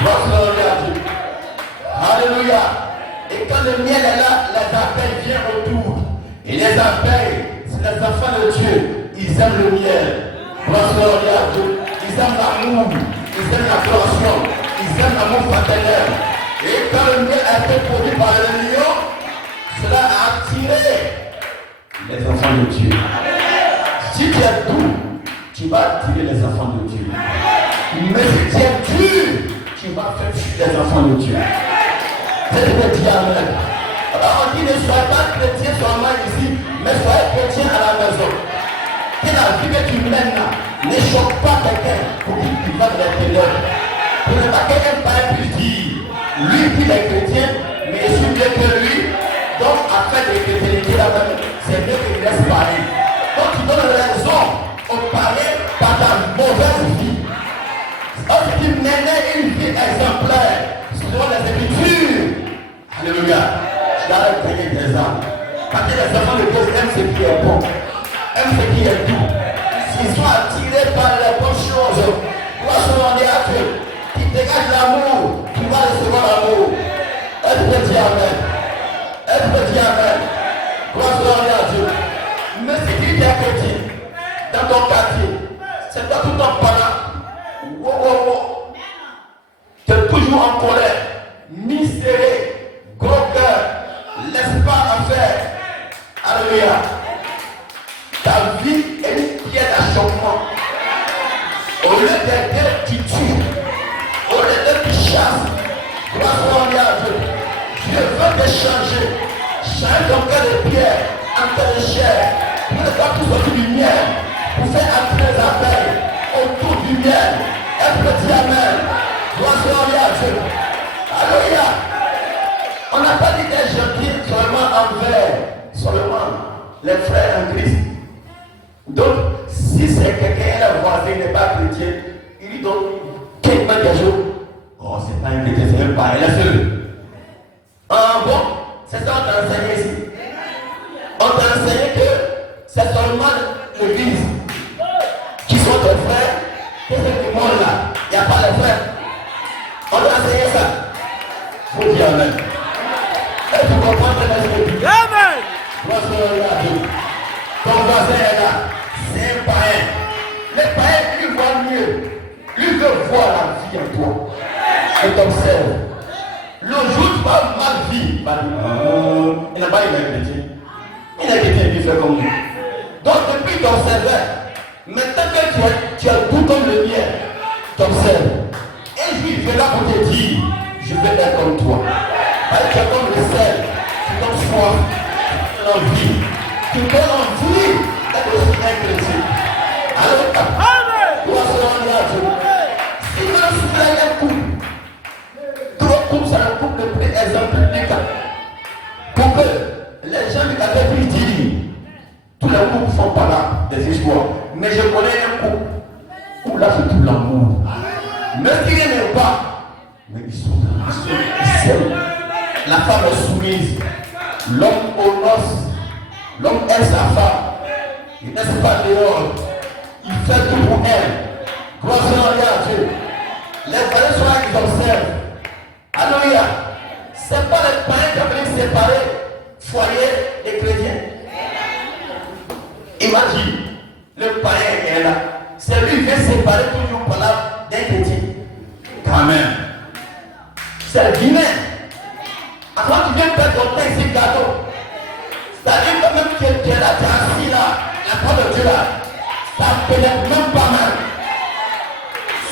Gloire à Dieu. Alléluia. Et quand le miel est là, les abeilles viennent autour. Et les abeilles, c'est les enfants de Dieu. Ils aiment le miel. Gloire à Dieu. Ils aiment l'amour. Ils aiment l'adoration. Ils aiment l'amour fraternel. Et quand le miel a été produit par le lion, cela a attiré les enfants de Dieu. Si tu es doux, tu vas attirer les enfants de Dieu. Mais si tu es dur, tu vas faire fuir les enfants de Dieu. C'est ce que dit Amen. Alors on dit ne soyez pas chrétien seulement ici, mais soyez chrétien à la maison. Que la vie que tu mènes là ne choque pas quelqu'un pour qu'il puisse faire des ténèbres. Pour ne pas quelqu'un puisse dire, lui il est chrétien, mais je suis mieux que lui. Donc afin de chrétienté là-même, c'est mieux qu'il laisse parler. Donc tu donnes raison au parler par ta mauvaise vie. Donc tu menais une vie exemplaire selon les Écritures. Alléluia. Tu dois gagner des âmes. Parce que les enfants de Dieu aiment ce qui est bon, aiment ce qui est doux. S'ils sont attirés par les bonnes choses, tu vas se demander à Dieu. Qui dégage l'amour, tu vas recevoir l'amour. Est-ce que tu Amen? Est-ce que tu Amen? Gloire à Dieu. Mais si tu es chrétien, dans ton quartier, c'est toi tout en parlant. Tu es toujours en colère, miséré, gros cœur, laisse pas à faire. Alléluia. Ta vie est une pierre d'achoppement. Au lieu d'aider, tu tues. Au lieu d'aider, tu chasses. Gloire à Dieu. Dieu veut te changer. Change ton cœur de pierre en cœur de chair. Pour ne pas tout sortir du miel. Pour faire entrer les abeilles autour du miel. Un petit Amen. Gloire à Dieu. Alléluia. On n'a pas dit d'être gentil seulement seulement les frères en Christ. Donc, si c'est quelqu'un, le voisin n'est pas chrétien, il lui donne quelques jours. Oh, c'est pas un chrétien, c'est même pas un laissez-le. Bon, c'est ça qu'on t'a enseigné ici. On t'a enseigné que c'est seulement l'église qui sont tes frères, que c'est du monde là. Il n'y a pas les frères. On t'a enseigné ça. Il faut dire Amen. Et tu comprends ce que je dis? Amen. Ton voisin est là. C'est un païen. Le païen, lui voit mieux. Lui veut voir la vie en toi. Et t'observe. Le jour où tu vas mal vivre, il n'a pas eu un chrétien. Il est chrétien, il fait comme nous. Donc depuis t'observes, maintenant que tu as tout comme le mien, t'observes. Et lui, il est là pour te dire, je vais être comme toi. Parce que tu es comme le sel, tu donnes soif, tu donnes envie. Tu donnes envie d'être aussi un chrétien. Alors, gloire à Dieu. Si vous avez un couple, trop couple, c'est un couple de plus exemplaire. Pour que les gens du quartier puissent dire, tous les couples ne font pas là des histoires. Mais je connais un couple où là c'est tout l'amour. Même s'ils n'aiment pas, mais ils sont là, ils s'aiment. La femme est soumise, l'homme aux noces, l'homme aime sa femme, il ne laisse pas dehors, il fait tout pour elle. Gloire à Dieu. Les frères sont là qui observent. Alléluia. Ce n'est pas les païens qui appellent séparer foyer et chrétien. Imagine, le païen qui est là. C'est lui qui vient séparer toujours par là d'un chrétien. Quand même. C'est vilain. Avant tu viens faire ton pain, c'est gâteau. C'est-à-dire quand même que tu es là, tu es assis là, la part de Dieu là. Ça pénètre même pas mal.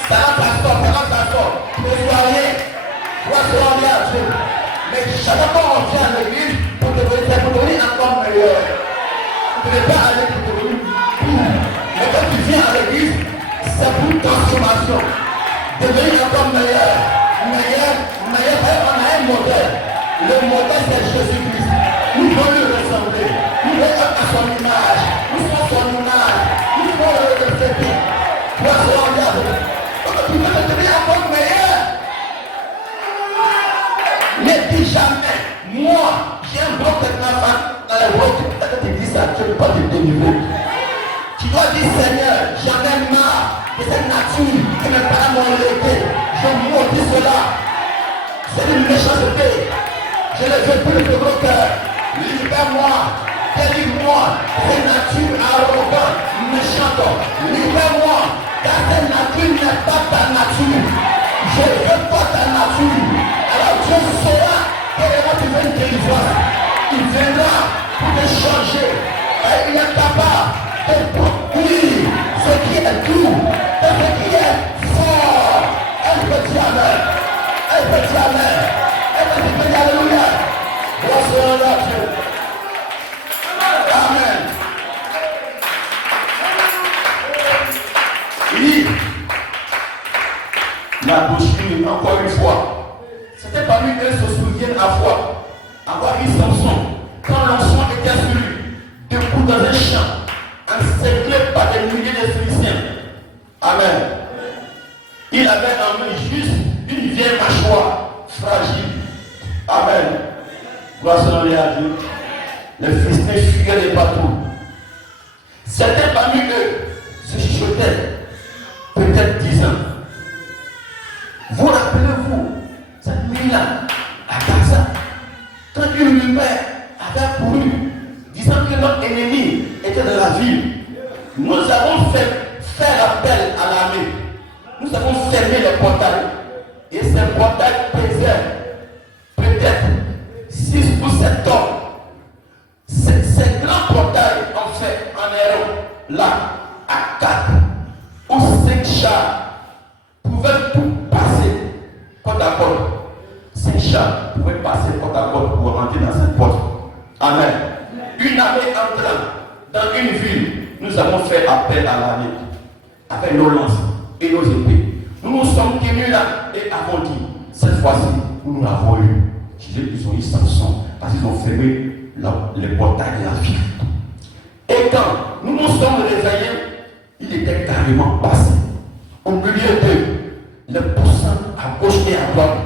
Ça sort. Tu ne vois rien. Toi, c'est en à Dieu. Mais chaque fois on vient à l'église pour te donner encore meilleur. Tu ne peux pas aller pour te donner tout. Mais quand tu viens à l'église, c'est pour une transformation. Devenir encore meilleur. Meilleur. On a un modèle. Le modèle c'est Jésus-Christ. Nous voulons lui ressembler. Nous voulons être à son image. Nous sommes son image. Nous voulons le respecter. Toi, c'est en diable. Tu veux devenir encore meilleur. Ne dis jamais, moi, j'ai un bon technophan dans la voie. Quand tu dis ça, tu ne peux pas te dénivrer. Tu dois dire, Seigneur, j'en ai marre de cette nature que mes parents m'ont légué. Je maudis cela. C'est une méchanceté. Je ne veux plus de gros cœur. Libère-moi. Délivre-moi. Cette nature arrogante, méchante. Libère-moi. Car cette nature n'est pas ta nature. Je ne veux pas ta nature. Alors Dieu saura que tu veux une délivrance. Il viendra pour te changer. Et il est capable de produire ce qui est doux, et ce qui est fort. Elle peut dire Amen. Elle peut dire Amen. Elle peut dire Alléluia. Gloire à Dieu. Amen. Oui. La boucherie, encore une fois. C'était parmi eux se souviennent à fois avoir eu Samson quand l'enfant était sur lui, debout dans un champ, encerclé par des milliers de Philistins. Amen. Il avait en main juste une vieille mâchoire fragile. Amen. Gloire à Dieu. Les Philistins fuyaient de partout. Certains parmi eux se chuchotaient, peut-être 10 ans. Vous rappelez-vous cette nuit-là, à Gaza, quand une lumière avait couru, disant que notre ennemi était dans la ville, nous avons fait appel à l'armée. Nous avons fermé les portails. Et ces portails pesaient peut-être 6 ou 7 tonnes. Ces grands portails, en fait, en aéro, là, à 4 ou 5 chars, pouvaient tout passer côte à côte. 5 chars pouvaient passer côte à côte pour rentrer dans cette porte. Amen. Une armée entrant dans une ville, nous avons fait appel à l'armée avec nos lances et nos épées. Nous nous sommes tenus là et avons dit, cette fois-ci, nous l'avons eu. Ils ont eu Samson parce qu'ils ont fermé les portails de la ville. Et quand nous nous sommes réveillés, il était carrément passé au milieu d'eux, le poussant à gauche et à droite.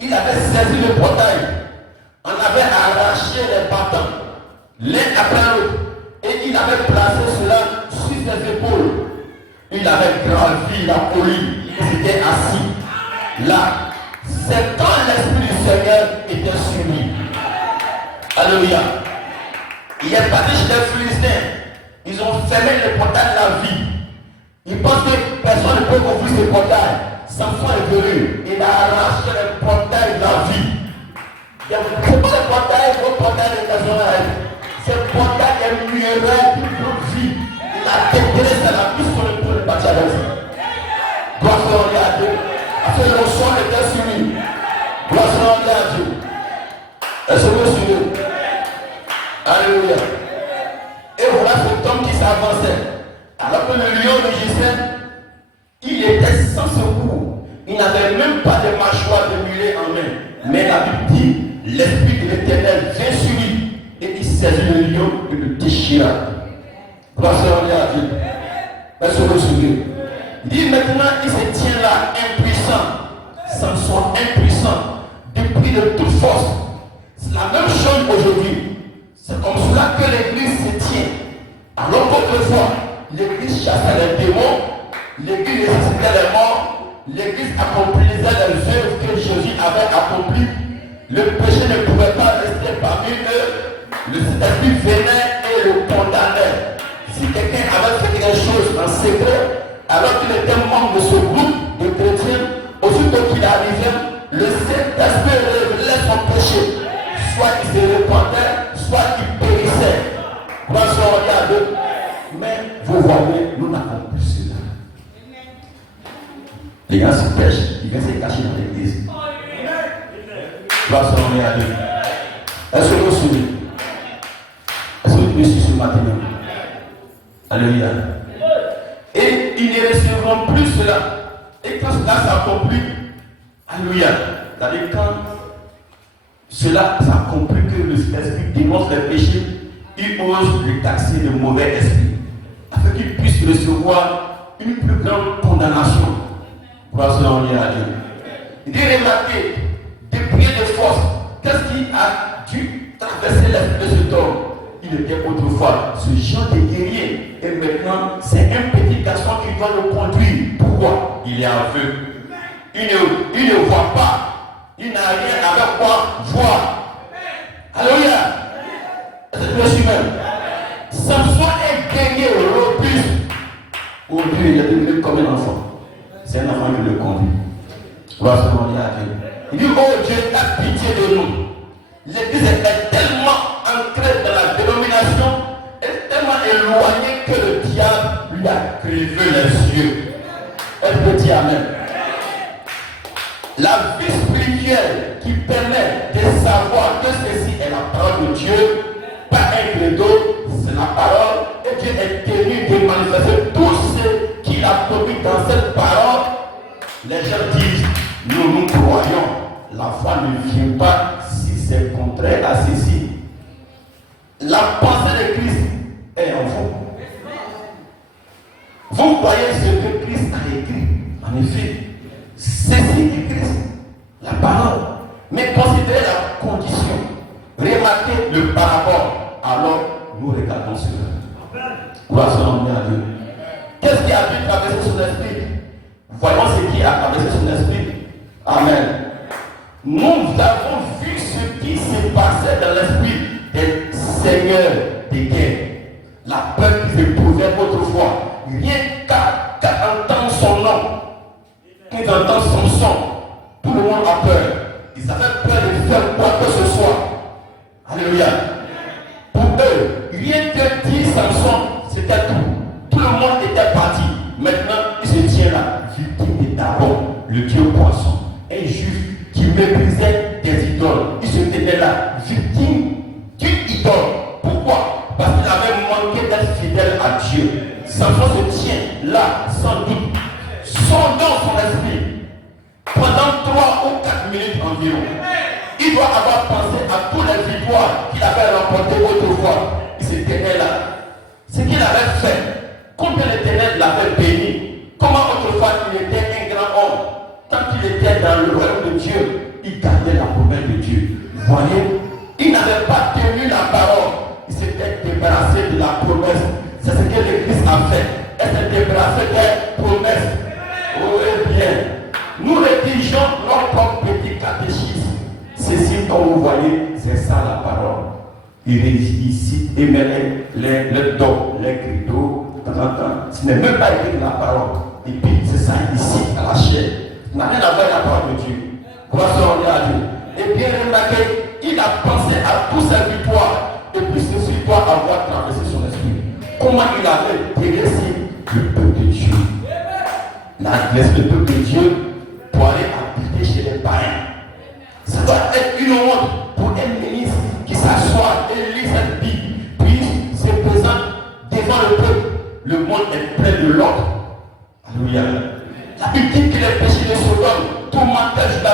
Il avait saisi le portail, on avait arraché les bâtons, l'un après l'autre, et il avait placé cela sur ses épaules. Il avait gravi la colline, il s'était assis. Là, c'est quand l'Esprit du Seigneur était sur lui. Alléluia. Il est parti chez les Philistins. Ils ont fermé les portails de la vie. Ils pensent que personne ne peut ouvrir ces portails. Samson est venu. Il a arraché les portails de la vie. Il y a beaucoup de portails, vos portails de personnage. Ces portails est muet pour votre vie. Il a déterré la vie sur le tour de bâtir avec ça. Gloire à Dieu. Parce que le son était sur lui. Gloire à Dieu. Est-ce que vous suivez? Alléluia. Et voilà cet homme qui s'avançait. Alors que le lion rugissait, il était sans secours. Il n'avait même pas de mâchoire de mulet en main. Mais la Bible dit, l'Esprit de l'Éternel vient sur lui. Et il saisit le lion et le déchira. Gloire à Dieu. Est-ce que vous suivez? Il dit maintenant, il se tient là, impuissant. Samson impuissant, dépris de toute force. C'est la même chose aujourd'hui. C'est comme cela que l'Église se tient. Alors qu'autrefois, l'Église chassait les démons, l'Église ressuscitait les morts, l'Église accomplissait les œuvres que Jésus avait accomplies. Le péché ne pouvait pas rester parmi le Saint-Esprit venait et le condamnait. Si quelqu'un avait fait quelque chose en secret, alors qu'il était membre de ce groupe de chrétiens, aussitôt qu'il arrivait, le Saint-Esprit révélait son péché. Soit il se repentait, soit il périssait. Regarde. Mais vous voyez, nous n'avons plus cela. Les gens se cachent, ils viennent se cacher dans l'église. Regarde. Est-ce que vous suivez? Est-ce que vous me suivez ce matin? Alléluia. Et ils ne recevront plus cela. Et quand cela s'accomplit, alléluia. C'est-à-dire quand cela s'accomplit que le Saint-Esprit dénonce les péchés, il ose lui taxer de mauvais esprit, afin qu'il puisse recevoir une plus grande condamnation. Grâce à Dieu. Il dit remarquez, des prières de force, qu'est-ce qui a dû traverser l'esprit de cet homme? Il était autrefois ce genre de guerrier, et maintenant c'est un petit garçon qui doit le conduire. Pourquoi? Il est aveugle. Il ne voit pas. Il n'a rien avec quoi voir. Alléluia. Je suis même. Samson est guerrier robuste. Aujourd'hui, il est devenu comme un enfant. C'est un enfant qui le conduit. Il dit, oh Dieu, t'as pitié de nous. L'église est tellement ancrée dans la dénomination, est tellement éloignée que le diable lui a crevé les yeux. Elle peut dire amen. La vie spirituelle qui permet de savoir que ceci est la parole de Dieu, pas un credo, c'est la parole, et Dieu est tenu de manifester tout ce qu'il a promis dans cette parole. Les gens disent, nous croyons, la foi ne vient pas si c'est contraire à ceci. La pensée de Christ est en vous. Vous voyez ce que Christ a écrit. En effet, ceci est Christ, la parole. Mais considérez la condition. Remarquez le par rapport. Alors, nous regardons cela. Gloire à Dieu. Qu'est-ce qui a pu traverser son esprit? Voyons ce qui a traversé son esprit. Amen. Nous avons vu ce qui s'est passé dans l'esprit des seigneurs des guerres. La peur qu'ils éprouvaient autrefois. Rien qu'à entendre son nom, qu'ils entendent son son, tout le monde a peur. Ils avaient peur de faire quoi que ce soit. Alléluia. Pour eux, rien que dire Samson, c'était tout. Tout le monde était parti. Maintenant, il se tient là, victime de Dagon, le dieu poisson. Un juif qui méprisait des idoles. Il se tenait là, victime d'une idole. Pourquoi? Parce qu'il avait manqué d'être fidèle à Dieu. Samson se tient là, sans doute, sondant son esprit pendant 3 ou 4 minutes environ. Il doit avoir pensé à toutes les victoires qu'il avait remportées autrefois. Il se tenait là. Ce qu'il avait fait, combien l'Éternel l'avait béni, comment autrefois il était un grand homme. Tant qu'il était dans le royaume de Dieu, il gardait la promesse de Dieu. Vous voyez, il n'avait pas tenu la parole. Il s'était débarrassé de la promesse. C'est ce que l'Église a fait. Elle s'est débarrassée des promesses. Oh, eh bien, nous rédigeons notre propre petit catéchisme. Ceci dont vous voyez, c'est ça la parole. Il cite et met les dons, les credos, de temps en temps. Ce n'est même pas écrit la parole. Et puis, c'est ça, il cite à la chair. Il n'a rien à voir avec la parole de Dieu. Gloire à Dieu. Et bien remarquez, il a pensé à toutes ses victoires. Et puis ceci doit avoir traversé son esprit. Comment il avait délaissé le peuple de Dieu. Le peuple de Dieu pour aller habiter chez les païens. Ça doit être une honte pour un ministre qui s'assoit et lit cette Bible, puis se présente devant le peuple. Le monde est plein de l'ordre. Alléluia. La Bible dit qu'il est péché de Sodome, tourmentait jusqu'à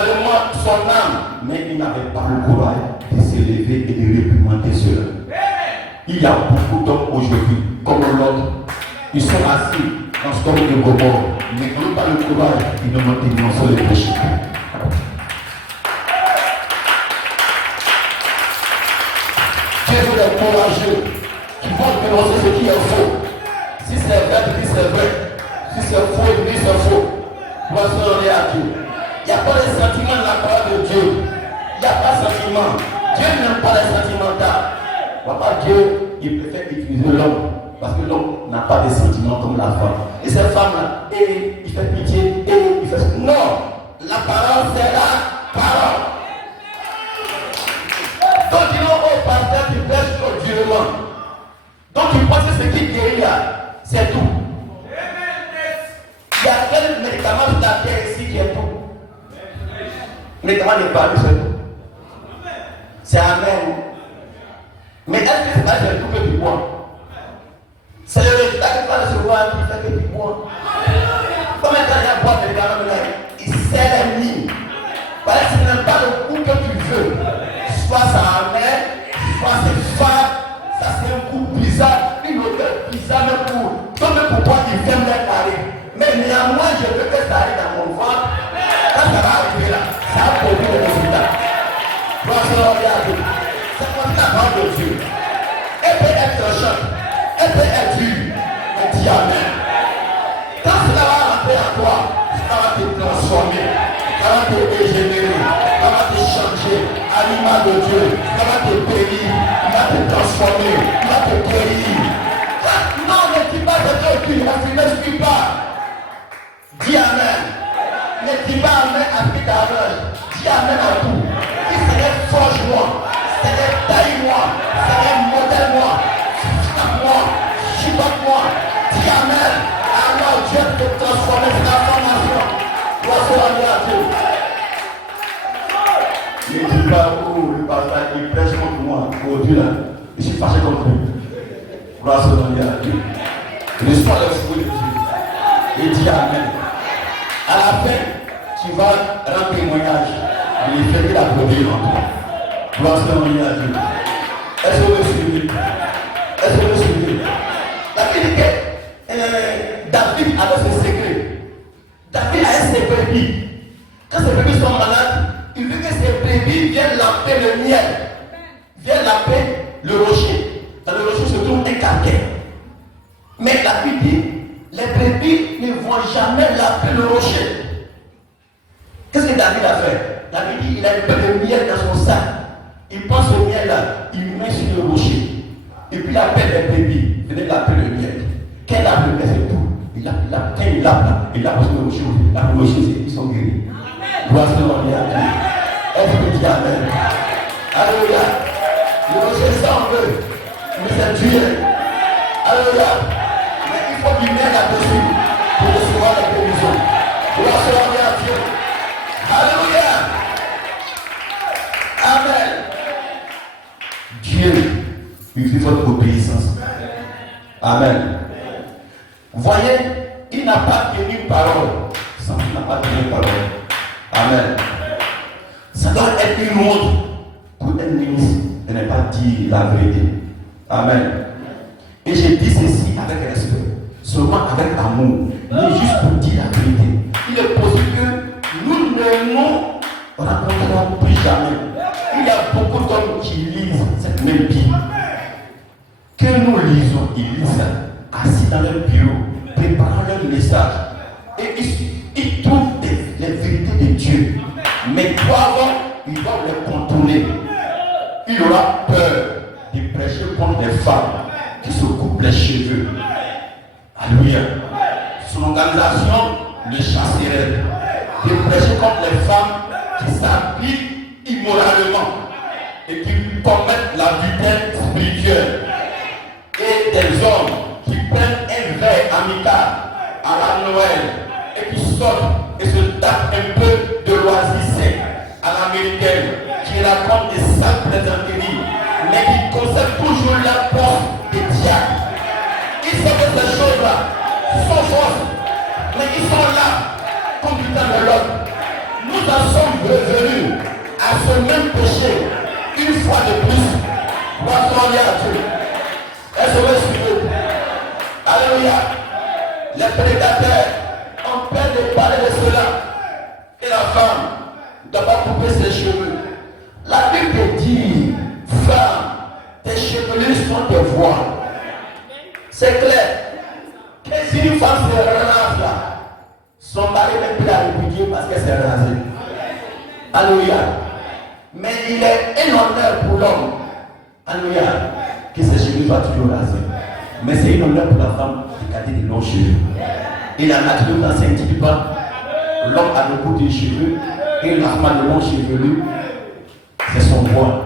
son âme, mais il n'avait pas le courage de s'élever et de réprimander cela. Il y a beaucoup d'hommes aujourd'hui, comme l'autre, ils sont assis dans ce tombe de Gomorrhe, mais ils n'ont pas le courage, ils ne montent pas sur le péché. Dieu veut les courageux qui vont dénoncer ce qui est faux. Si c'est vrai, il dit c'est vrai. Si c'est faux, il dit c'est faux. Poisson à Dieu. Il n'y a pas de sentiment de la parole de Dieu. Il n'y a pas de sentiment. Dieu n'aime pas les sentiments. Papa Dieu, il préfère utiliser l'homme. Parce que l'homme n'a pas de sentiments comme la femme. Et cette femme-là, il fait pitié, il fait... Non! La parole, c'est la parole. Donc, tu vas au pasteur, tu prêches continuellement. Donc, tu penses que ce qui guérit là, c'est tout. Il y a quel médicament sur la terre ici qui est tout? Le médicament n'est pas lui, c'est tout. C'est amen. Mais est-ce que c'est pas le tout que tu bois? C'est le résultat que tu vas recevoir qui fait que tu bois. Comme quand il y a boire des médicaments, il sert les lignes. Parce que ce n'est pas le coup que tu veux. Soit ça amène, soit c'est fade, ça c'est un coup bizarre, une odeur bizarre, même pour toi qui ferme les carrés. Mais néanmoins, je veux que ça arrive dans mon ventre. Quand ça va arriver là, ça va produire le résultat. C'est comme la parole de Dieu. Elle peut être choc, elle peut être dure, mais dis amen. Quand cela va rentrer à toi, ça va te transformer, ça va te régénérer, ça va te changer, à l'image de Dieu, ça va te bénir, il va te transformer, il va te guérir. Non, ne dis pas que tu ne suis pas. Dis amen. Ne dis pas amen à qui t'arrange. Dis amen à tout. Si c'est forge-moi, c'est taille-moi, c'est modèle-moi, frappe-moi, chipote-moi. Dis amen. Alors Dieu peut te transformer dans la formation. Ne dis pas, oh, le pasteur, il prêche contre moi. Aujourd'hui là, je suis fâché contre lui. Gloire soit à Dieu. L'histoire de fou de Dieu. Et dis amen. À la fin, tu vas rendre témoignage. Il fait qu'il a produit en toi. Gloire soit à Dieu. Est-ce que vous me suivez? Est-ce que vous me suivez? La Bible dit que David avait ce secret. David a un secret. Quand ses bébés sont malades, il veut que ses bébés viennent lamper le miel. Viennent lamper le rocher. Dans le rocher se trouve un calcaire. Mais la Bible dit, les brebis ne vont jamais laver le rocher. Qu'est-ce que David a fait? David dit, il a un peu de miel dans son sac. Il prend ce miel-là, il met sur le rocher. Et puis il appelle les brebis, venez laver le miel. Quel lave le miel, c'est tout. Il lave, quand il lave là, il lave sur le rocher. La rocher, ils sont guéris. Gloire à Dieu. Est-ce que tu dis amen? Alléluia. Le rocher, ça on veut. Mais c'est Dieu. Alléluia. Il faut du miel là-dessus pour recevoir la guérison. Gloire à Dieu. Alléluia. Amen. Dieu utilise votre obéissance. Amen. Voyez, il n'a pas tenu parole sans qu'il n'a pas tenu parole. Amen. Ça doit être une honte pour un ministre de ne pas dire la vérité. Amen. Et j'ai dit ceci avec respect, seulement avec amour, mais juste pour dire la vérité. Il est possible que nous ne nous rencontrerons plus jamais. Il y a beaucoup d'hommes qui lisent cette même Bible. Que nous lisons, ils lisent assis dans leur bureau, préparant leur message. Et ils trouvent les vérités de Dieu. Mais ils doivent les contourner. Il aura peur de prêcher contre des femmes qui se coupent les cheveux. Alléluia. Son organisation le chasserait. De prêcher contre les femmes qui s'habillent immoralement et qui commettent la vitesse spirituelle. Et des hommes qui prennent un verre amical à la Noël et qui sortent et se tapent un peu de loisirs à l'américaine, qui racontent des sales plaisanteries, mais qui conservent toujours la porte des diables. Ils savent que ces choses-là sont fausses, mais ils sont là comme du temps de l'autre. Nous en sommes revenus à ce même péché une fois de plus. Gloire à Dieu. Est-ce que vous suivez? Alléluia. Les prédateurs ont peur de parler de cela. Et la femme ne doit pas couper ses cheveux. La Bible dit, femme, tes chevelures sont tes voiles. C'est clair. Que si une femme se rase là, son mari n'est plus à répudier parce qu'elle s'est rasée. Alléluia. Mais il est un honneur pour l'homme. Alléluia. que ses cheveux soient toujours rasés. Mais c'est une honneur pour la femme de garder des longs cheveux. Et la nature ne s'intitule pas l'homme a beaucoup de cheveux et la femme a de longs cheveux. C'est son roi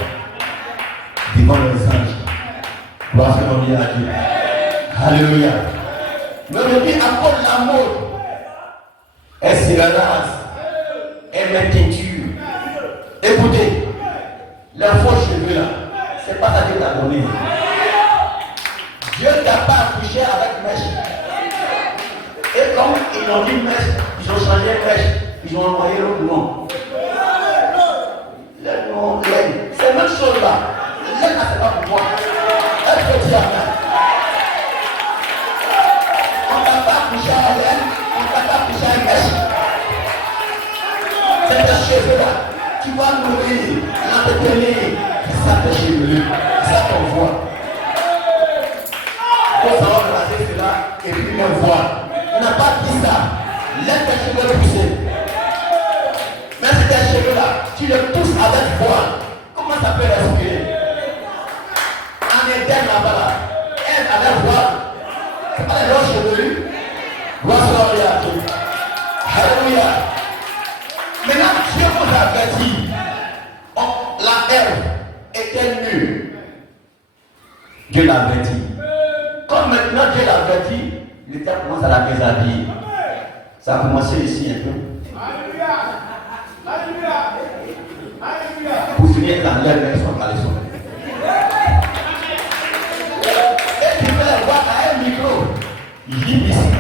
devant les anges. Gloire à Dieu. Alléluia. Mais on dit encore la mode. Elle se rase. Elle met teinture. Écoutez, les faux cheveux là, c'est pas ça que tu as donné. Dieu t'a pas accouché avec mèche. Et comme ils ont dit mèche, ils ont changé mèche, ils ont envoyé l'autre nom. Le nom, c'est la même chose là. L'aide là, c'est pas pour moi. Est-ce que tu as mal? On t'a pas accouché à l'aide, on t'a pas accouché à mèche. C'est tes cheveux là. Tu vas nourrir, l'entretenir. C'est ça tes cheveux. C'est ça ton voix. Nous allons raser cela et puis me voir. On n'a pas dit ça. Laisse tes cheveux pousser. Mais c'est tes cheveux là, tu les pousses avec voix. Comment ça peut respirer? En Éden là-bas là, elle avait voix. C'est pas les longs cheveux. Gloire à Dieu. Alléluia. Maintenant, Dieu vous avertit. La Ève était nue. Dieu l'avertit. Comme maintenant Dieu l'avertit, l'État commence à la déshabiller. Ça a commencé ici un peu. Pour finir, la lèvre avec son caleçon. Et tu peux les voir à un micro. Il dit ici.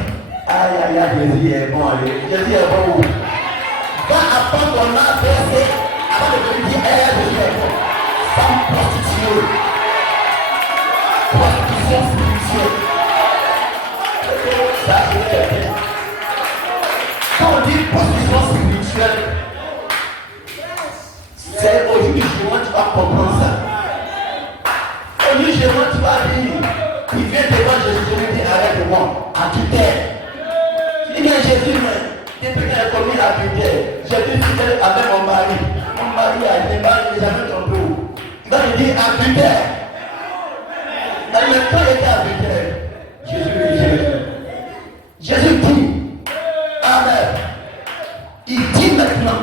Aïe, aïe, aïe, Jésus est bon. Jésus est bon. Va apprendre ton ABC avant de te dire, Jésus est bon. Femme prostituée. Prostitution spirituelle. Ça, c'est bien. Quand on dit prostitution spirituelle, c'est au jour du jugement tu vas comprendre ça. Au jour du jugement tu vas dire, il vient devant Jésus, je lui dis, arrête-moi, adultère. Il dit, mais Jésus, depuis qu'elle a commis l'adultère, j'ai dit avec mon mari. Mon mari a été marié, il n'est jamais trompé. Il va lui dire adultère. Elle ne peut pas être adultère. Jésus dit, Amen. Il dit maintenant,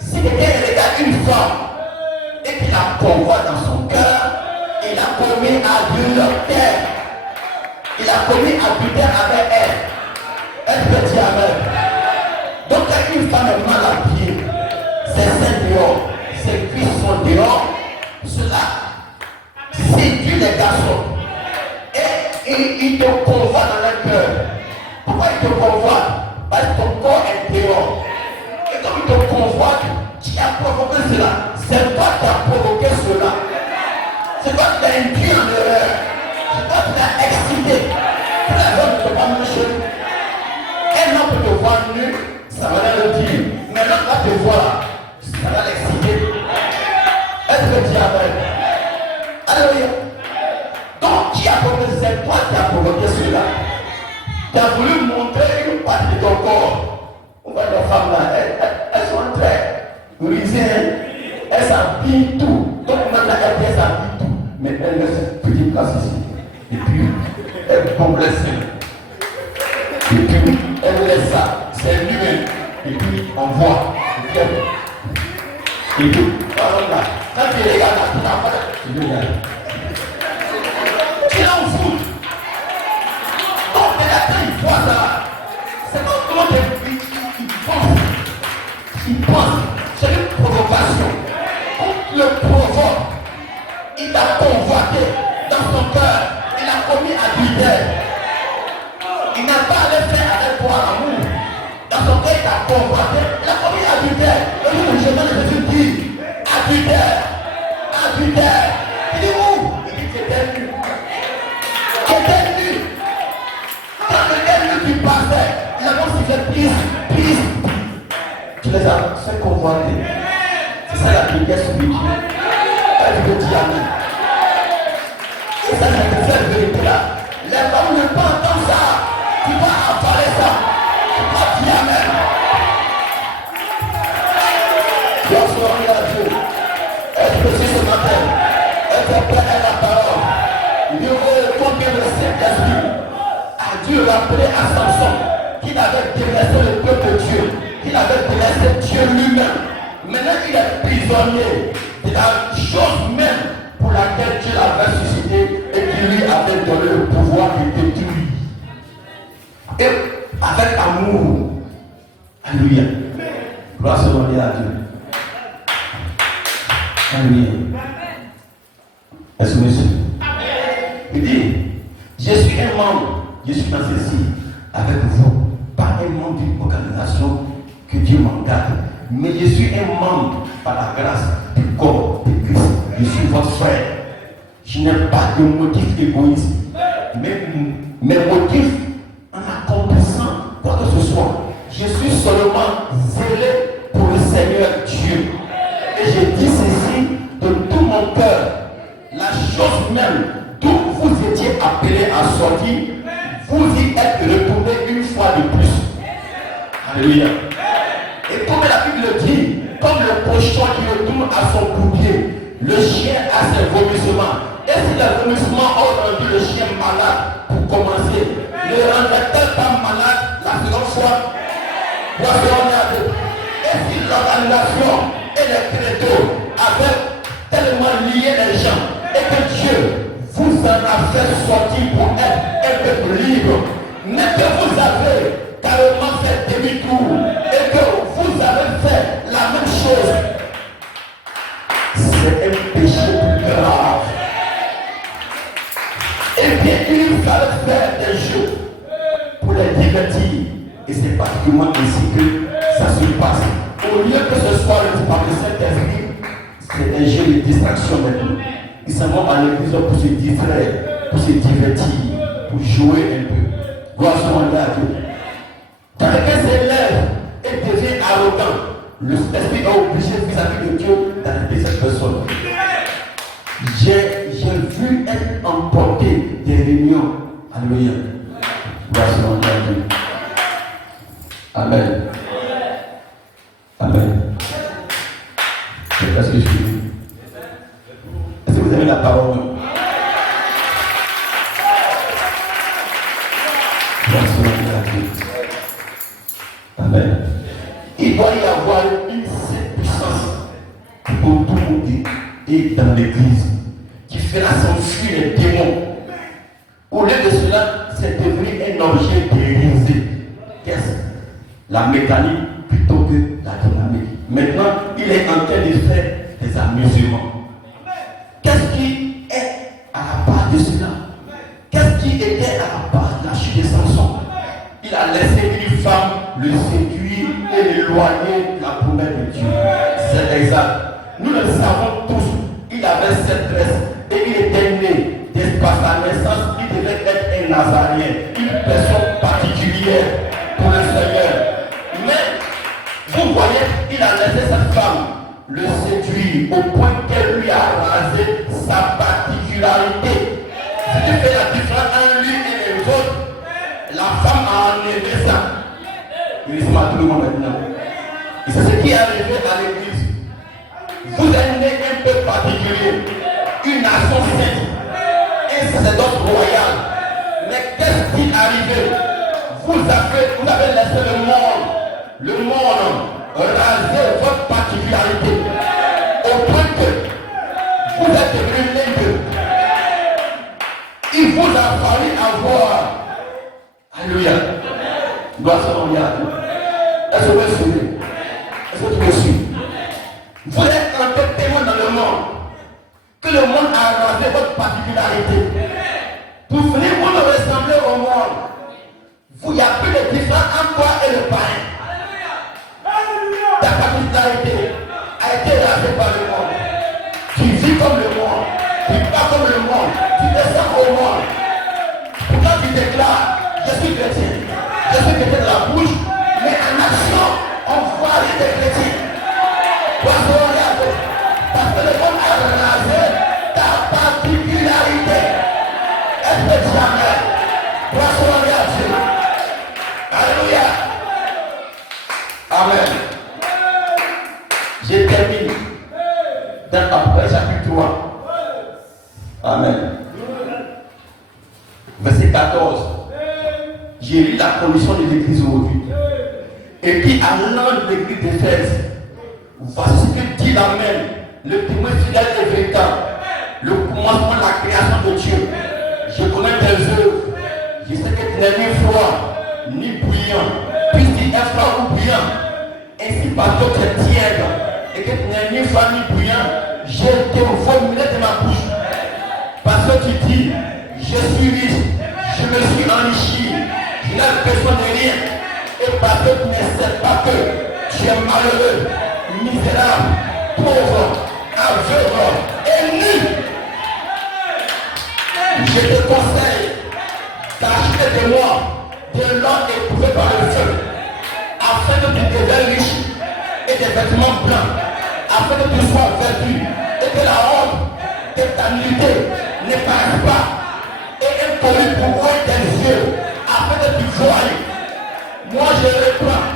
si quelqu'un regarde une femme et qu'il la convoite dans son cœur, il a commis adultère. Il a commis adultère avec elle. Elle peut dire Amen. Donc quand une femme est mal habillée, ses seins dehors, ses cuisses sont dehors, cela séduit les garçons. Et il te convoite dans leur cœur. Pourquoi il te convoite? Parce que ton corps est dehors. Et comme il te convoite, tu as provoqué cela. C'est toi qui as provoqué cela. C'est toi qui t'as induit en erreur. C'est toi qui t'as excité. Pour la femme ne peut pas marcher. Elle n'a peut te voir nu, ça va le dire. Mais l'autre va te voir, ça va l'exciter. Est-ce que tu as fait? Alléluia. Donc, qui a provoqué? C'est toi qui as provoqué cela. Tu as voulu montrer une partie de ton corps. On voit les femmes là, elles sont très brisées. Elles s'habillent tout. Donc, maintenant, elles s'habillent tout. Mais elles laissent une petite place ici. Et puis, elles tombent les seins. Et puis, elle laisse ça. C'est lui-même. Et puis, on voit. Et puis, voilà. Quand tu regardes là, tu t'en fais. Tu regardes. Tu l'en fous. Donc, il voit ça. C'est pas comment il pense. C'est une provocation. On le provoque. Il t'a convoité dans son cœur. Il a commis adultère. Il n'a pas allé faire avec toi l'amour. Dans son cœur, il t'a convoité. Il a commis adultère. Le jour où Jésus dit adultère. Adultère. Il dit où? Il dit que t'es nu. Quand quelqu'un qui passait, il a dit que prise. Tu les as fait convoiter. C'est ça la prière spirituelle. Elle veut dire Amen. Et ça, c'est cette vérité-là. Les femmes ne peuvent pas entendre ça. Tu vas avaler ça. Tu vas dire Amen. Gloire à Dieu. Est-ce que ce matin, est-ce que prêt à la parole? Dieu rappeler à Samson qu'il avait délaissé le peuple de Dieu, qu'il avait délaissé Dieu lui-même. Maintenant, il est prisonnier de la chose même pour laquelle Dieu l'avait suscité et qui lui avait donné le pouvoir de détruire. Et avec amour. Alléluia. Gloire se donner à Dieu. Alléluia. Est-ce que monsieur? Il dit, je suis un membre, je suis dans ceci avec vous, pas un membre d'une organisation que Dieu m'engage, mais je suis un membre par la grâce du corps de Christ. Je suis votre frère. Je n'ai pas de motif égoïste, mais mes motifs en accomplissant quoi que ce soit, je suis seulement zélé pour le Seigneur Dieu. Et je dis ceci de tout mon cœur. La chose même d'où vous étiez appelés à sortir, vous y êtes retourné une fois de plus. Alléluia. Et comme la Bible dit, comme le cochon qui retourne à son bouclier, le chien a ses vomissements. Et si les vomissements ont rendu le chien malade pour commencer, ne rendrait-elle pas malade la seconde fois? Et si l'organisation et les créneaux avaient tellement lié les gens et que Dieu vous en a fait sortir pour être un peuple libre, mais que vous avez carrément fait demi-tour et que vous avez fait la même chose, c'est un péché plus grave. Eh bien, il fallait faire des jeux pour les divertir. Et c'est particulièrement ainsi que ça se passe. Au lieu que ce soit par le Saint-Esprit, c'est un jeu de distraction maintenant. Ils s'en vont à l'église pour se distraire, pour se divertir, pour jouer un peu. Gloire soit à Dieu. Quand quelqu'un s'élève et devient arrogant, le Saint-Esprit est obligé vis-à-vis de Dieu d'arrêter cette personne. J'ai vu être emporté des réunions. Alléluia. Gloire soit à Dieu. Amen. Amen. C'est parce que je suis. Est-ce que vous avez la parole? Amen. Il doit y avoir une certaine puissance pour tout le monde et dans l'église qui fera s'enfuir les démons. Au lieu de cela, c'est devenu un objet dérisé. Qu'est-ce? La mécanique plutôt que la dynamique. Maintenant, il est en train de faire des amusements. Qu'est-ce qui est à la base de cela? Qu'est-ce qui était à la base de la chute de Samson? Il a laissé une femme le séduire et l'éloigner de la promesse de Dieu. C'est exact. Nous le savons tous. Il avait cette tresse et il était né. Par sa naissance, il devait être un Nazarien, une personne particulière pour le Seigneur. Mais, vous voyez, il a laissé cette femme le séduire au point qu'elle lui a rasé sa particularité. Si tu fais la différence entre lui et les autres, la femme a enlevé ça. Il est à tout le monde maintenant. Et c'est ce qui est arrivé à l'église. Vous êtes né un peu particulier, une nation sainte, un sacerdoce royal. Mais qu'est-ce qui est arrivé? Vous avez laissé le monde raser votre particularité au point que vous êtes devenu l'un. Il vous a fallu avoir. Alléluia. Gloire soit à Dieu. Est-ce que vous me suivez? Est-ce que tu me suis? Vous êtes entré tellement dans le monde que le monde a rasé votre particularité. Pour venir vous le ressembler au monde. Il n'y a plus de différence entre toi et le païen. Ta particularité a été rasée par le monde. Tu vis comme le monde. Tu parles comme le monde. Tu descends au monde. Pourtant tu déclares, je suis chrétien. Je suis chrétien de la bouche, mais en action, on voit rien des chrétiens. Parce que le monde a rasé ta particularité. Est-ce que jamais? Gloire à Dieu. Alléluia. Amen. Je termine dans Apocalypse chapitre 3. Amen. Verset 14. J'ai lu la commission de l'église aujourd'hui. Et puis, allant de l'église d'Éphèse, voici ce que dit l'Amen, le témoin fidèle et véritable, le commencement de la création de Dieu. Je connais tes œuvres. Je sais que tu n'es ni froid, ni bouillant. Puisqu'il est froid ou bouillant, ainsi par toi tu es tiède, et que tu n'es ni froid ni bouillant, je te formulé de ma bouche. Parce que tu dis, je suis riche, je me suis enrichi, je n'ai besoin de rien. Et parce que tu ne sais pas que tu es malheureux, misérable, pauvre, aveugle et nu. Je te conseille d'acheter de moi de l'or éprouvé par le feu, afin que tu deviennes riche et des vêtements blancs, afin que tu sois vêtu et que la honte de ta nudité ne paraisse pas, et un collier pour ouvrir tes yeux, afin que tu voies. Moi je reprends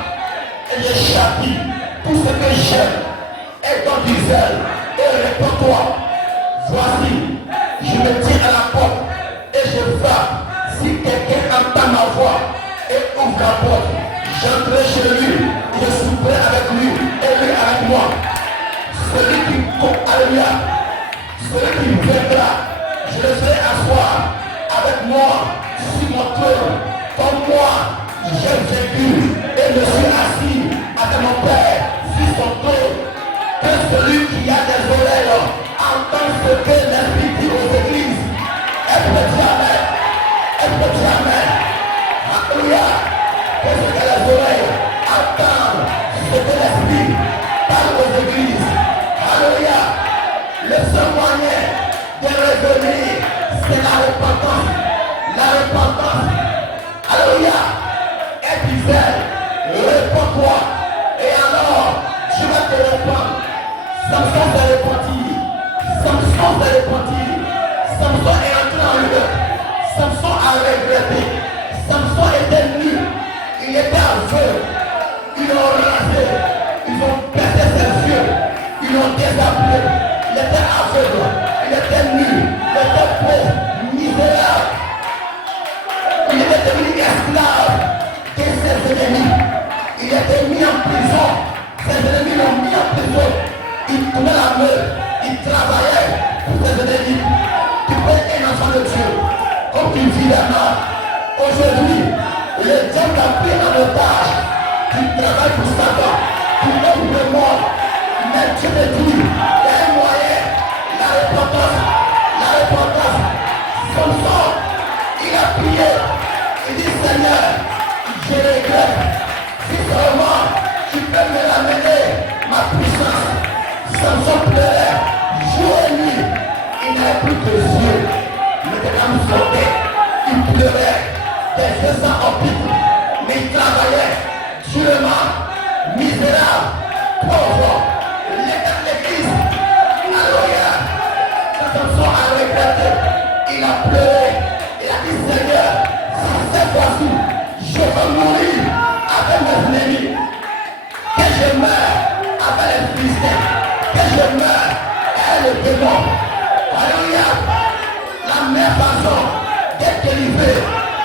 et je châtie tout ce que j'aime, et dans du zèle, et réponds-toi. Voici, je me tiens à la porte et je frappe. Si quelqu'un entend ma voix et ouvre la porte, j'entrerai chez lui, je souperai avec lui et lui avec moi. Celui qui alléluia, celui qui viendra, je le ferai asseoir avec moi sur mon trône, comme moi j'ai vécu et je suis assis avec mon Père sur son trône. Que celui qui a des oreilles entende ce que l'Esprit dit aux églises. Est-ce que tu amènes? Est-ce que tu amènes? Alléluia. Que ce que les oreilles entendent ce que l'Esprit parle aux églises. Alléluia. Le seul moyen de revenir, c'est la repentance. La repentance. Alléluia. Et tu fais, réponds-toi. Et alors, tu vas te répondre. Samson s'est repenti. Samson s'est repenti. Samson est entré en lui. Samson a regretté. Samson était nu. Il était aveugle. Ils l'ont rasé. Ils ont pété ses yeux. Ils l'ont déshabillé. Il était aveugle. Il était nu. Il était pauvre. Misérable. Il était devenu esclave de ses ennemis. Il était mis en prison. Ses ennemis l'ont mis en prison. Il tournait la main. Il travaillait pour ses ennemis. Tu peux être un enfant de Dieu. Comme tu vis maintenant. Aujourd'hui, le diable t'a pris en otage. Tu travailles pour Satan. Tu aimes le monde. Mais Dieu te dit, il y a un moyen. La repentance. La repentance. Samson, il a prié. Il dit, Seigneur, je regrette. Si seulement tu peux me l'amener, ma puissance. Samson pleurait, jour et nuit. Il n'avait plus de yeux. Mais des âmes sautées. Il pleurait, des yeux sans orbite. Mais il travaillait durement, misérable, pauvre. L'état de l'église. Alléluia. Quand Samson a regretté, il a pleuré. Il a dit, Seigneur, si cette fois-ci, je veux mourir avec mes ennemis. Que je meure avec les Philistins. Que je meure avec le démon. Alléluia. La même façon d'être délivré,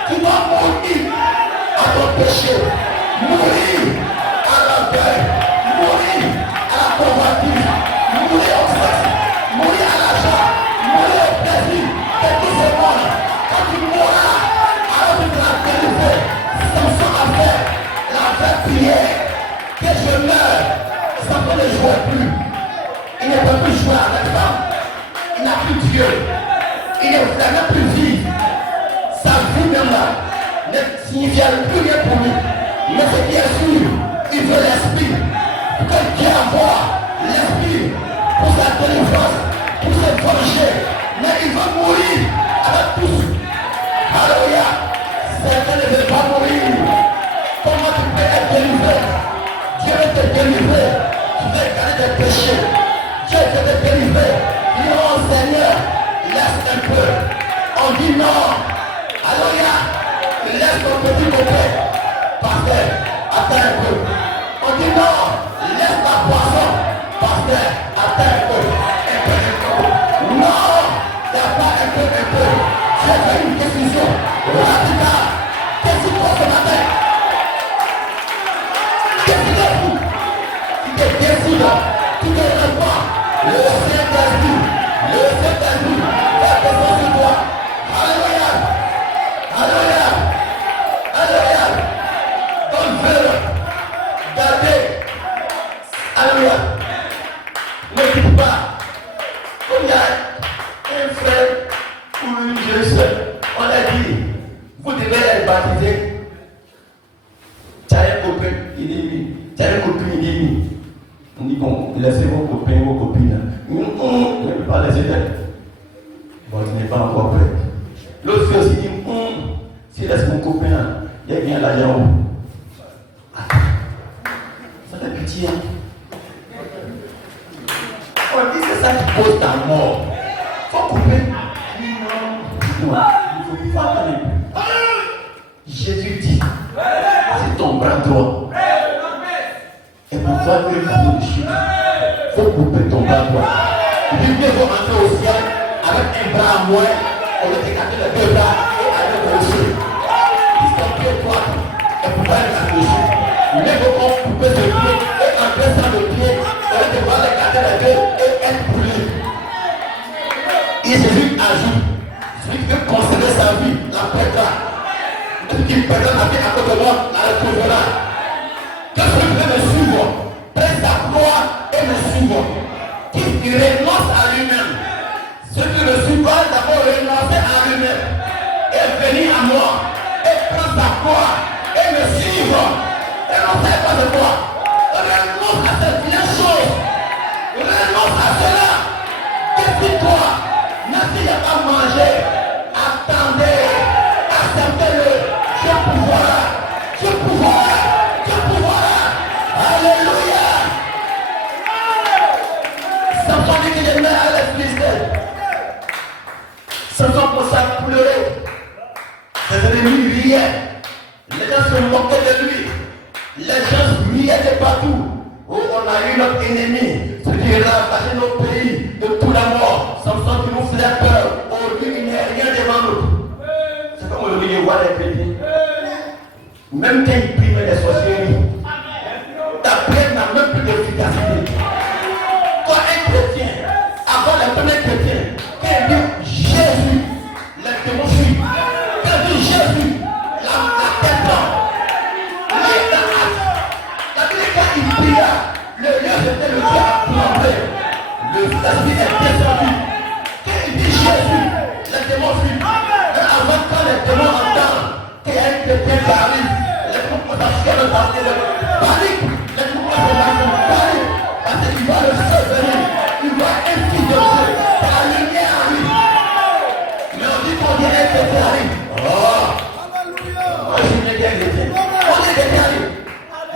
tu dois mourir à ton péché, mourir à l'orgueil, mourir à la convoitise, mourir au sexe, mourir à l'argent, mourir au plaisir de tout ce monde. Quand tu mourras, alors tu seras délivré. Samson a fait la vraie prière. Que je meure, Samson ne jouait plus. Il ne peut plus jouer avec femme. Il n'a plus Dieu. Il ne vraiment plus vivre. Sa vie même là ne signifie plus rien pour lui. Mais ce qui est sûr, il veut l'esprit. Que Dieu envoie l'esprit pour sa délivrance, pour se venger. Mais il veut mourir avec tous. Alléluia. Certains ne veulent pas mourir. Comment tu peux être délivré? Dieu veut te délivrer. Tu veux garder tes péchés. Dieu veut te délivrer. Dis non, Seigneur, laisse un peu. On dit non. Alléluia. Laisse ton petit côté. Pasteur, attends un peu. On dit non. Laisse ta poisson. Pasteur, attends un peu. Un peu, un peu. Non. Il n'y a pas un peu, un peu. J'ai fait une décision radicale. Qu'est-ce qu'il faut faire? décide, tu ne rêves pas. Le Saint-Esprit va descendre sur toi. Alléluia. Alléluia. Alléluia. Ton frère, gardez. Alléluia. Ne quitte pas. Comme il y a un frère ou une jeune soeur, on a dit, vous devez être baptisé. Tu as un copain, il est mis. Tu as un copain, il est mis. On dit, bon, laissez vos copains, vos copines. Ne peut pas laisser faire. Bon, tu n'es pas encore prêt. L'autre fille aussi dit, si je laisse mon copain, il y a bien l'argent. Ça fait pitié. On dit, c'est ça qui pose ta mort. Faut couper. Non, il faut pas aller. Jésus dit, c'est ton bras droit. Et pour toi, il faut couper ton bras droit. Il dit, mieux vaut entrer au ciel avec un bras à moins, on va t'écarter les deux bras et aller au ciel. Il s'en pied droit et pour aller là-dessus. Mieux vaut couper ce pied et entrer sans le pied, on va devoir l'écarter les deux et être brûlé. Et Jésus ajoute, celui qui veut conserver sa vie, la perdra. Celui qui perdra la vie à côté de moi, la retrouvera. Que celui qui veut me suivre, prenne sa croix et me suivre. Qui renonce à lui-même. Celui qui ne suit pas, d'abord renoncer à lui-même. Et venir à moi. Et prendre sa croix et me suivre. Renoncez pas de moi. Renonce à cette vieille chose. Renonce à cela. Décide-toi. Même s'il n'y a pas mangé, attendez. Acceptez-le. Je pouvoir. Je pouvoir. Je pouvoir. Alléluia. Samson dit qu'il est né à l'esprit. Samson pour ça pleurer. Ses ennemis riaient. Les gens se moquaient de lui. Les gens riaient de partout. Oh, on a eu notre ennemi. Celui qui a ravagé nos pays de tout la mort. Samson qui nous faisait peur. Oh, lui, il n'y a rien devant nous. C'est comme le milieu voit les chrétiens. Même quand il prime les sorcelleries, ta prière n'a même plus d'efficacité. Toi, un chrétien, avant les premiers chrétiens, quand il dit Jésus, les démons fuient. Quand il dit Jésus, la tête tombe. Quand il pria, le lieu c'était le Dieu a tremblé. Le esprit est descendu. Quand il dit Jésus, les démons fuient. Mais avant quand les démons entendent qu'il y a un chrétien qui arrive, les démons commencent à faire le parti de panique. Les démons commencent à faire panique. Parce qu'il voit le feu venir. Il voit un fils de Dieu. C'est la lumière arrive. Mais on dit qu'on dirait un chrétien arrive. Oh! Moi je suis un chrétien. On est des arrive.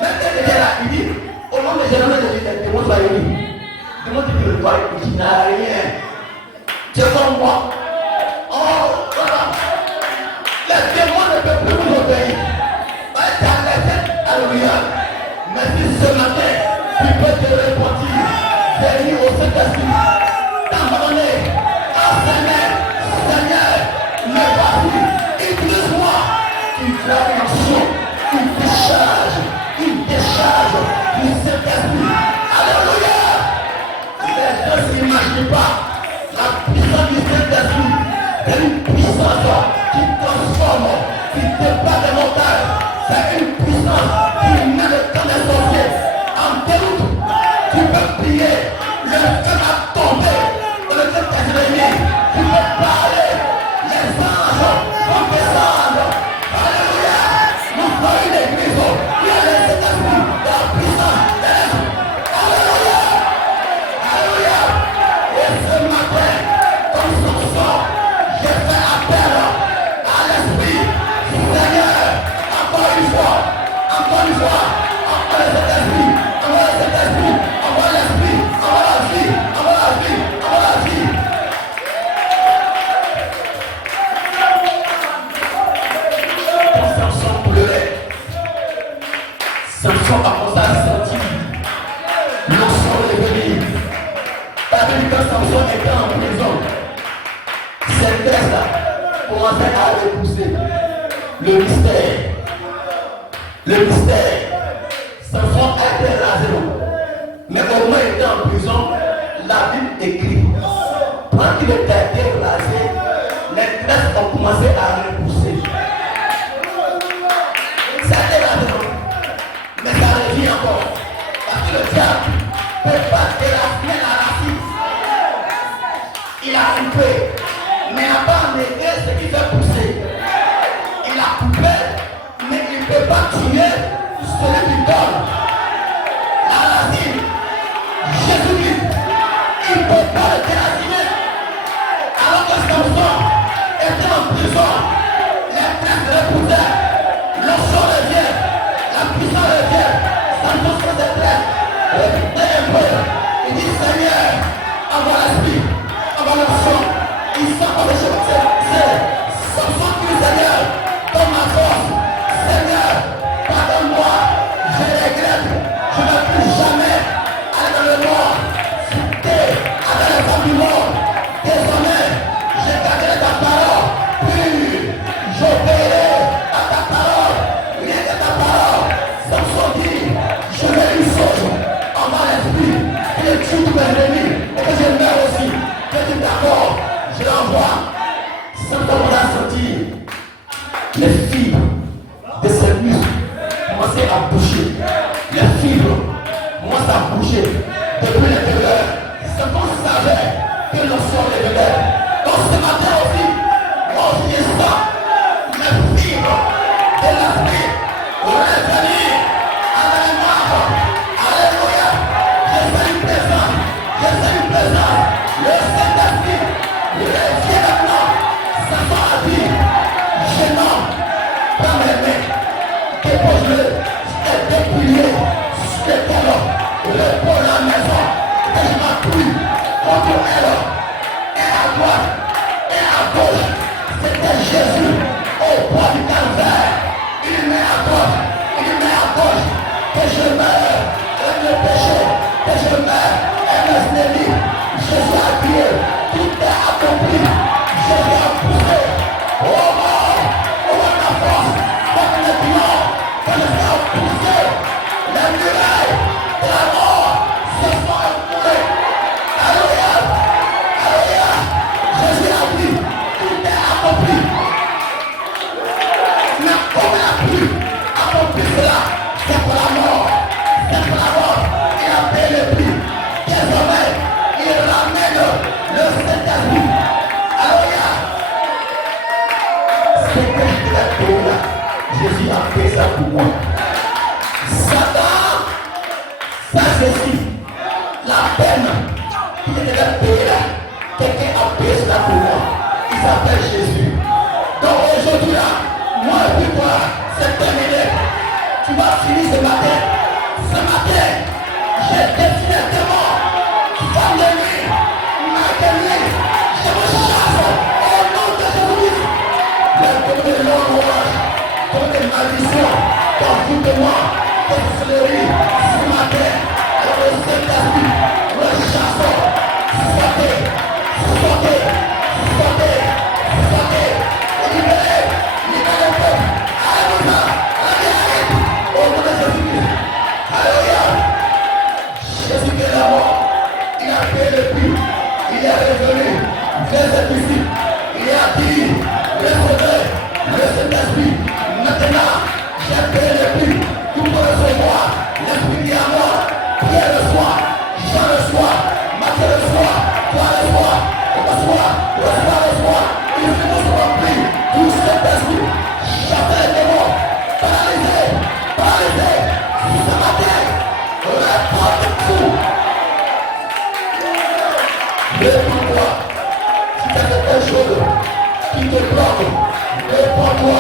Même quand il est là, il dit, au nom de Jésus, les démons sont réunis. Les démons disent que le roi, il n'a rien. C'est comme moi. Oh, voilà. Les démons ne peuvent plus vous obéir. Alléluia. Mais si ce matin, tu peux te repentir, venir au Saint-Esprit, t'abandonner, Seigneur, me voici, utilise-moi. Il fait une action, une décharge du Saint-Esprit. Alléluia. Les gens ne s'imaginent pas la puissance du Saint-Esprit. C'est une puissance qui transforme, qui débat des montagnes. C'est une puissance qui met le temps des sorciers en déroute. Tu peux prier, le feu va tomber, le feu est réuni. Tu peux parler, les anges vont descendre. Alléluia. Nous sommes une église où il y a les Saint-Esprit, la puissance de l'Esprit. Alléluia. Alléluia. Et ce matin, comme Samson, j'ai fait appel à l'Esprit. Seigneur, encore une fois, encore le Saint-Esprit, encore le Saint-Esprit, encore l'Esprit, encore la vie, encore la vie, encore la vie. Quand Samson pleurait, Samson a commencé à sentir l'onction revenir. Parce que quand Samson était en prison, cette graisse-là commençait à repousser. Le mystère. Samson a été rasé. prison, la Bible écrit, quand il était déplacé, les tresses ont commencé à repousser. Ça dérape, mais ça revient encore. Parce que le diable ne peut pas déraciner la racine. Il a coupé, mais n'a pas amené ce qui fait pousser. Il a coupé, mais il ne peut pas tuer celui qui donne. La racine, Jésus-Christ, il ne peut pas le déraciner. Alors que Samson était en prison, les tresses repoussaient, l'onction revient, la puissance revient, Samson se déplace, reputait un peu, il dit Seigneur, envoie l'esprit, envoie l'onction, il sent par le chemin, c'est Samson qui dit Seigneur, donne ma force, Seigneur, pardonne-moi, je regrette, je ne veux plus jamais aller dans le mort, chuter avec les femmes du monde. Désormais, je garderai ta parole, puis j'obéirai à ta parole, rien que ta parole. Samson dit, je vais une chose, envoie l'esprit, qu'il tue tous mes ennemis, et que je meurs aussi. Je dis d'accord, je l'envoie. Samson a senti les fibres de ses muscles commencer à bouger. Les fibres commencent à bouger depuis l'intérieur. Samson savait que le sang revenait. Donc ce matin aussi, moi aussi je sens les fibres de l'esprit revenir à la mémoire. Alléluia. Je sens une présence. Je sens une présence. Le Saint-Esprit revient maintenant. Samson a dit, je nomme, prends mes mains, dépose-le, je t'ai dépouillé, je t'ai talon, repose la maison, et je m'appuie contre elle, et à droite, et à gauche, c'était Jésus, au bois du calvaire, il met à droite, il met à gauche, que je meurs, avec le péché, que je meurs, et mes ennemis, Jésus a crié, tout est accompli, Jésus a poussé, oh mort, oh la force, contre le pion, que je sois poussé, les murailles de la mort se sont écoulées. Alléluia, alléluia, Jésus a dit, tout est accompli. Mais comme il a pu accomplir cela, c'est pour la mort, c'est pour la mort, il a payé le prix. Désormais, il ramène le Saint-Esprit. Alléluia. Ce que je devais payer là, Jésus a fait ça pour moi. Satan, ça ceci, la peine qu'il devait payer là, quelqu'un a payé cela pour moi. Il s'appelle Jésus. Donc aujourd'hui là, moi et puis toi, c'est terminé. Tu vas finir ce matin. Ce matin, j'ai défini un démon. Femme de nuit, maître de nuit, je me chasse au nom de Jésus. Les comme des langues, comme des malditions, comme de moi, comme sorcellerie, ce matin, avec le Saint-Esprit, le chassons, sortez, sortez, sortez, sortez, libérez, libérez le peuple. Alléluia, alléluia, au nom de Jésus-Christ. Alléluia. Jésus est là-bas, il a payé le prix, il est revenu, les ici, il a dit, recevez le Saint-Esprit. Maintenant, j'ai payé le prix, tout pour recevoir l'Esprit qui est à moi. Pierre le soir, Jean le soir, Matthieu le soir, toi le soir, le soir, il faut nous remplir tout cet esprit. Chassez les démons, paralysés, paralysés, ce matin, réponds tout. Réponds-toi, si tu as quelque chose qui te bloque, réponds-toi,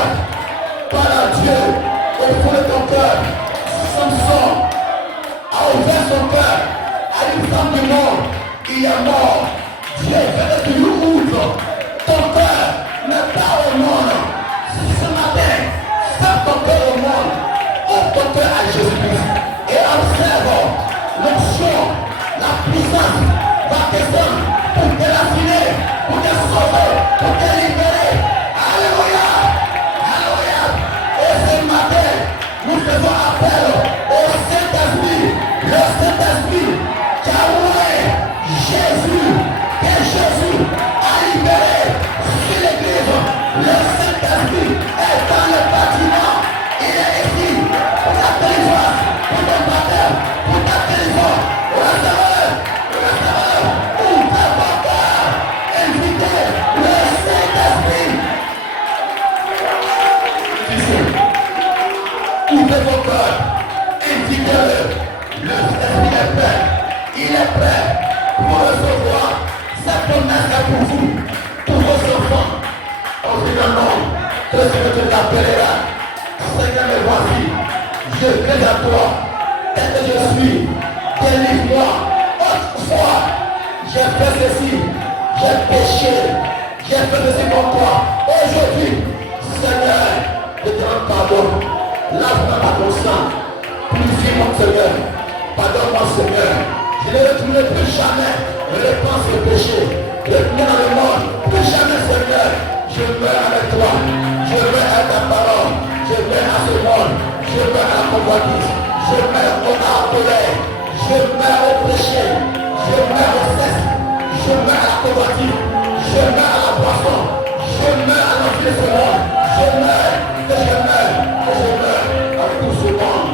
parle à Dieu, au fond de ton cœur. Samson a ouvert son cœur à une femme du monde qui est mort. Dieu veut que tu ouvres ton cœur, mais pas au monde. Ce matin, ferme ton cœur au monde, ouvre ton cœur à Jésus-Christ et observe l'onction, la puissance va descendre pour te raffiner, pour te sauver, pour te libérer. Alléluia, alléluia. Et ce matin, nous faisons appel au Saint-Esprit, le Saint-Esprit qui a loué pour recevoir cette promesse est pour vous, pour vos enfants. En dit le nom que le Seigneur te l'appellera. Seigneur, me voici. Je viens à toi. Tel que je suis, délivre-moi. Autrefois, j'ai fait ceci, j'ai péché, j'ai fait ceci pour toi. Aujourd'hui, Seigneur, je te rends pardon. Lave-moi par ton sang. Purifie mon Seigneur. Pardonne-moi, Seigneur. Je ne retournerai plus jamais. Je pense le péché. Je retournerai dans le monde. Plus jamais, Seigneur. Je meurs avec toi. Je meurs à ta parole. Je meurs à ce monde. Je meurs à la convoitise. Je meurs au colère. Je meurs au péché. Je meurs au sexe. Je meurs à la convoitise. Je meurs à la boisson. Je meurs à l'envie de ce monde. Je meurs. Que je meurs. Que je meurs à tout ce monde.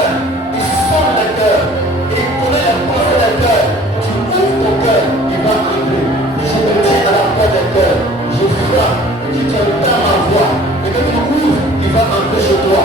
cœur, il sonde le cœur, il connaît les pensées des cœurs. Tu ouvres ton cœur, il va entrer. Je me tiens à la porte des cœurs, je frappe, si tu entends ma voix, et que tu ouvres, il va entrer chez toi.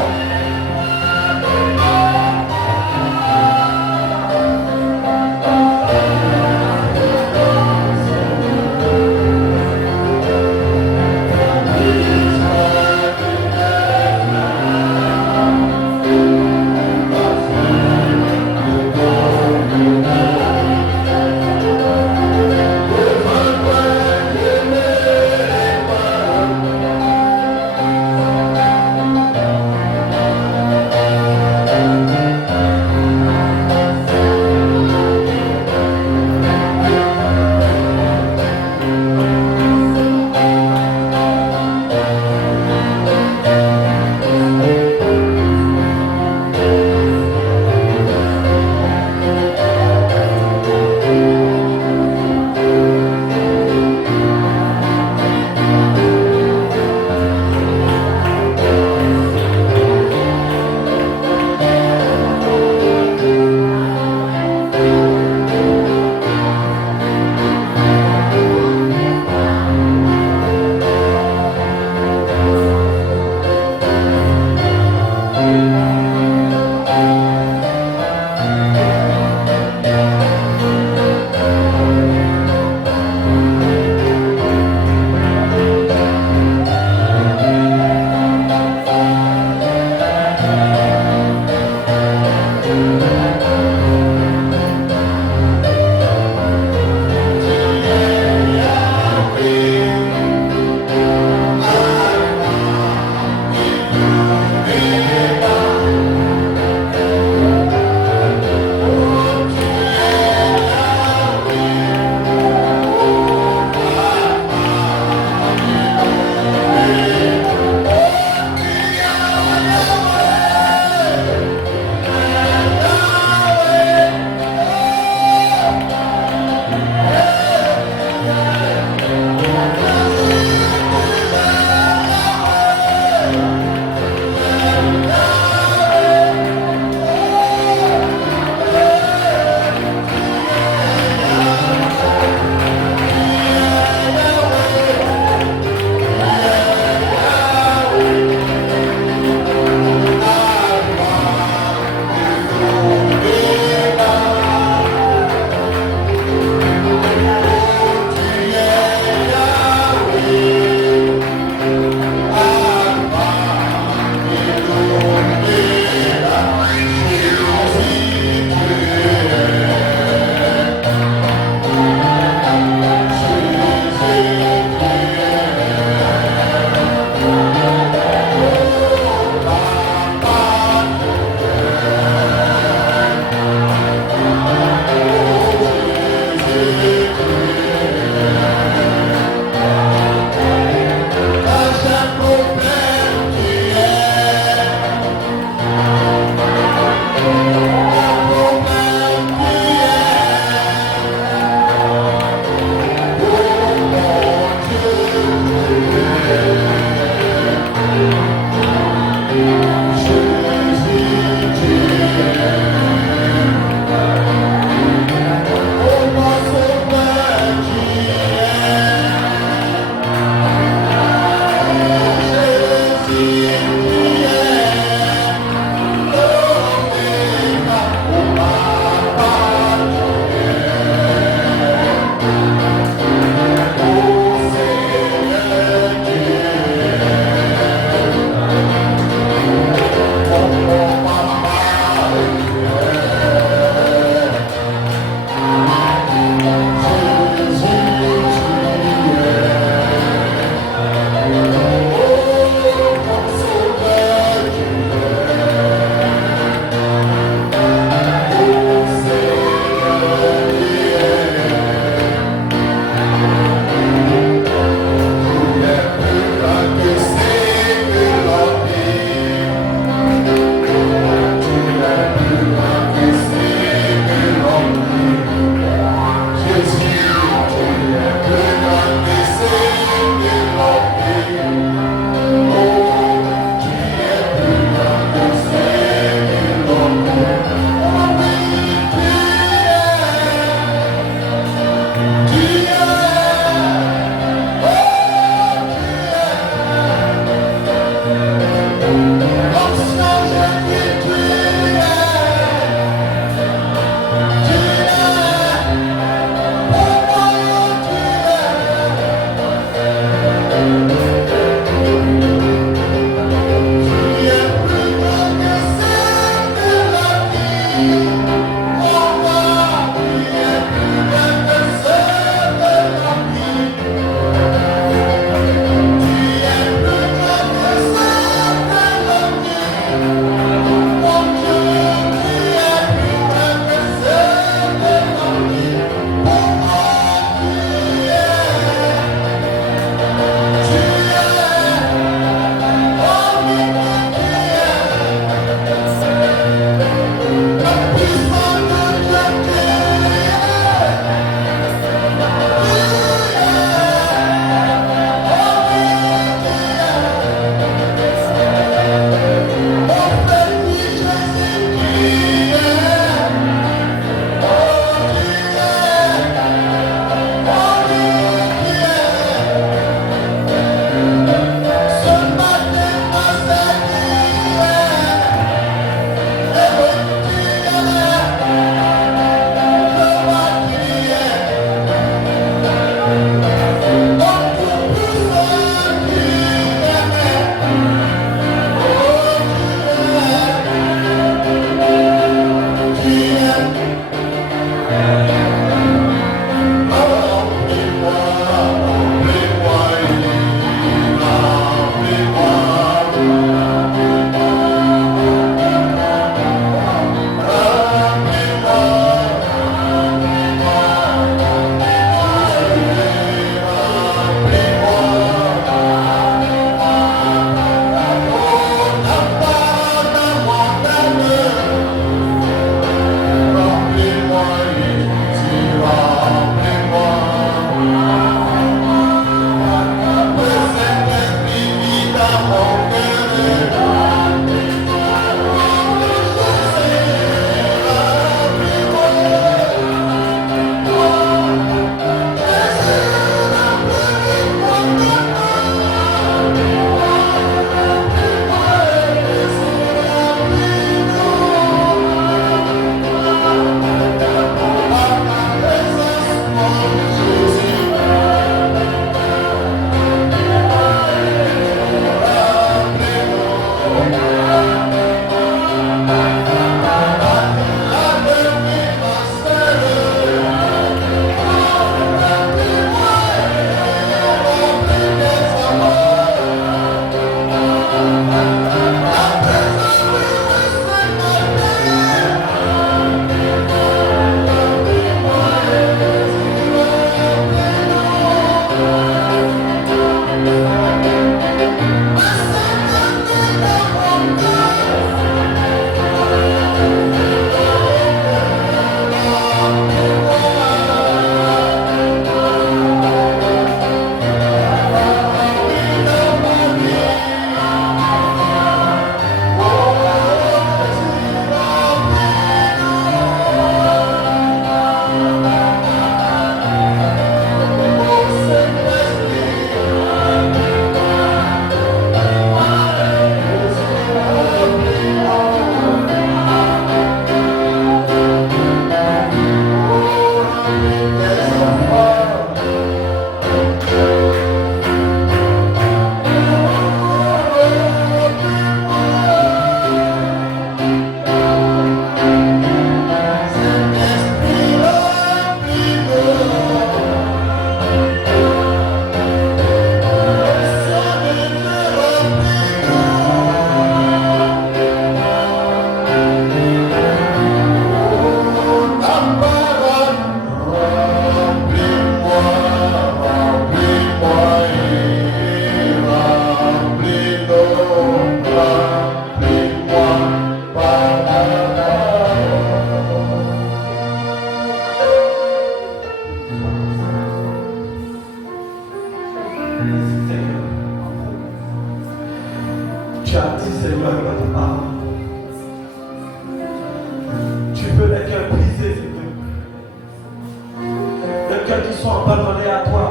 sont abandonnés à toi.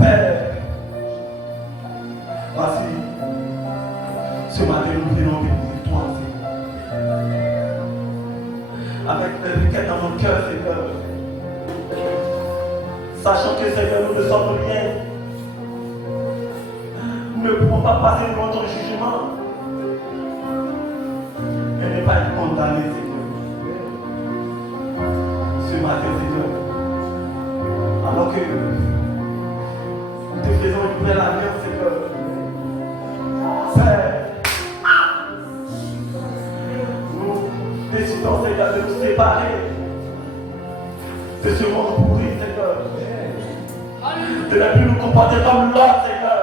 Père, voici, ce matin nous venons bénir toi, Seigneur. Avec des requêtes dans nos cœurs, Seigneur. Sachant que, Seigneur, nous ne sommes rien. Nous ne pouvons pas passer devant ton jugement. Et ne pas être condamnés, Seigneur. Ce matin, Seigneur, alors que nous te faisons une nouvelle alliance, Seigneur. Père, nous décidons, Seigneur, de nous séparer de ce monde pourri, Seigneur. De ne plus nous comporter comme l'autre, Seigneur.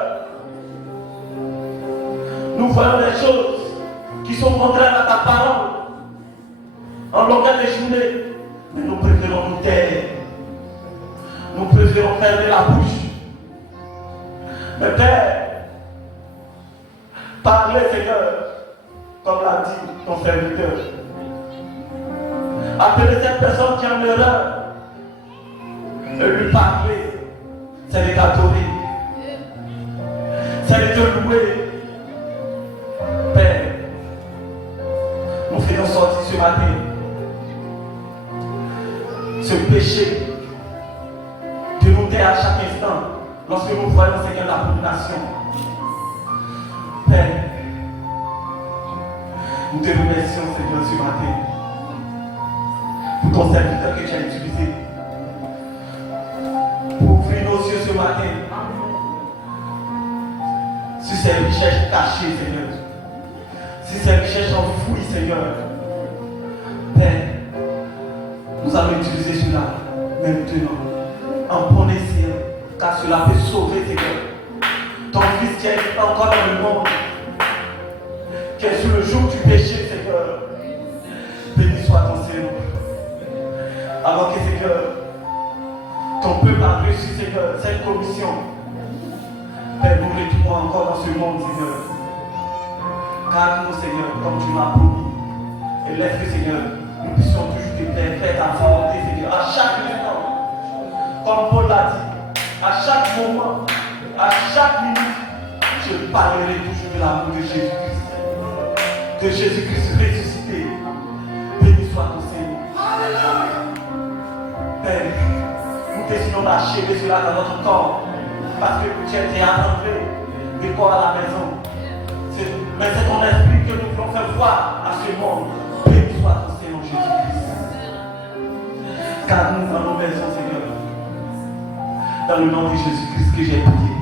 Nous voyons des choses qui sont contraires à ta parole en longueur de journée, mais nous préférons nous taire. Nous préférons fermer la bouche. Mais Père, parlez, Seigneur, comme l'a dit ton serviteur. Appelez cette personne qui est en erreur et lui parler. C'est de t'adorer. C'est de te louer. Père, nous faisons sortir ce matin ce péché de nous taire à chaque instant lorsque nous voyons, Seigneur, la population. Père, nous te remercions, Seigneur, ce matin pour ton serviteur que tu as utilisé pour ouvrir nos yeux ce matin sur ces richesses cachées, Seigneur, sur ces richesses enfouies, Seigneur. Père, nous allons utiliser cela maintenant en bon escient, car cela peut sauver, Seigneur, ton fils qui est encore dans le monde, qui est sur le joug du péché, Seigneur. Béni soit ton Seigneur. Alors que, Seigneur, ton peuple a reçu, Seigneur, cette commission. Père, nous retournons encore dans ce monde, Seigneur. Car nous, Seigneur, comme tu m'as promis, et laisse que, Seigneur, nous puissions toujours te plaire, faire ta volonté, Seigneur, à chaque instant. Comme Paul l'a dit, à chaque moment, à chaque minute, je parlerai toujours de l'amour de Jésus-Christ. De Jésus-Christ ressuscité. Béni soit ton Seigneur. Père, nous décidons d'achever cela dans notre corps. Parce que tu as été rentré des corps à la maison. Mais c'est ton esprit que nous voulons faire voir à ce monde. Béni soit ton Seigneur Jésus-Christ. Car nous dans nos maisons, Seigneur. Dans le nom de Jésus-Christ que j'ai prié.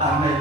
Amen.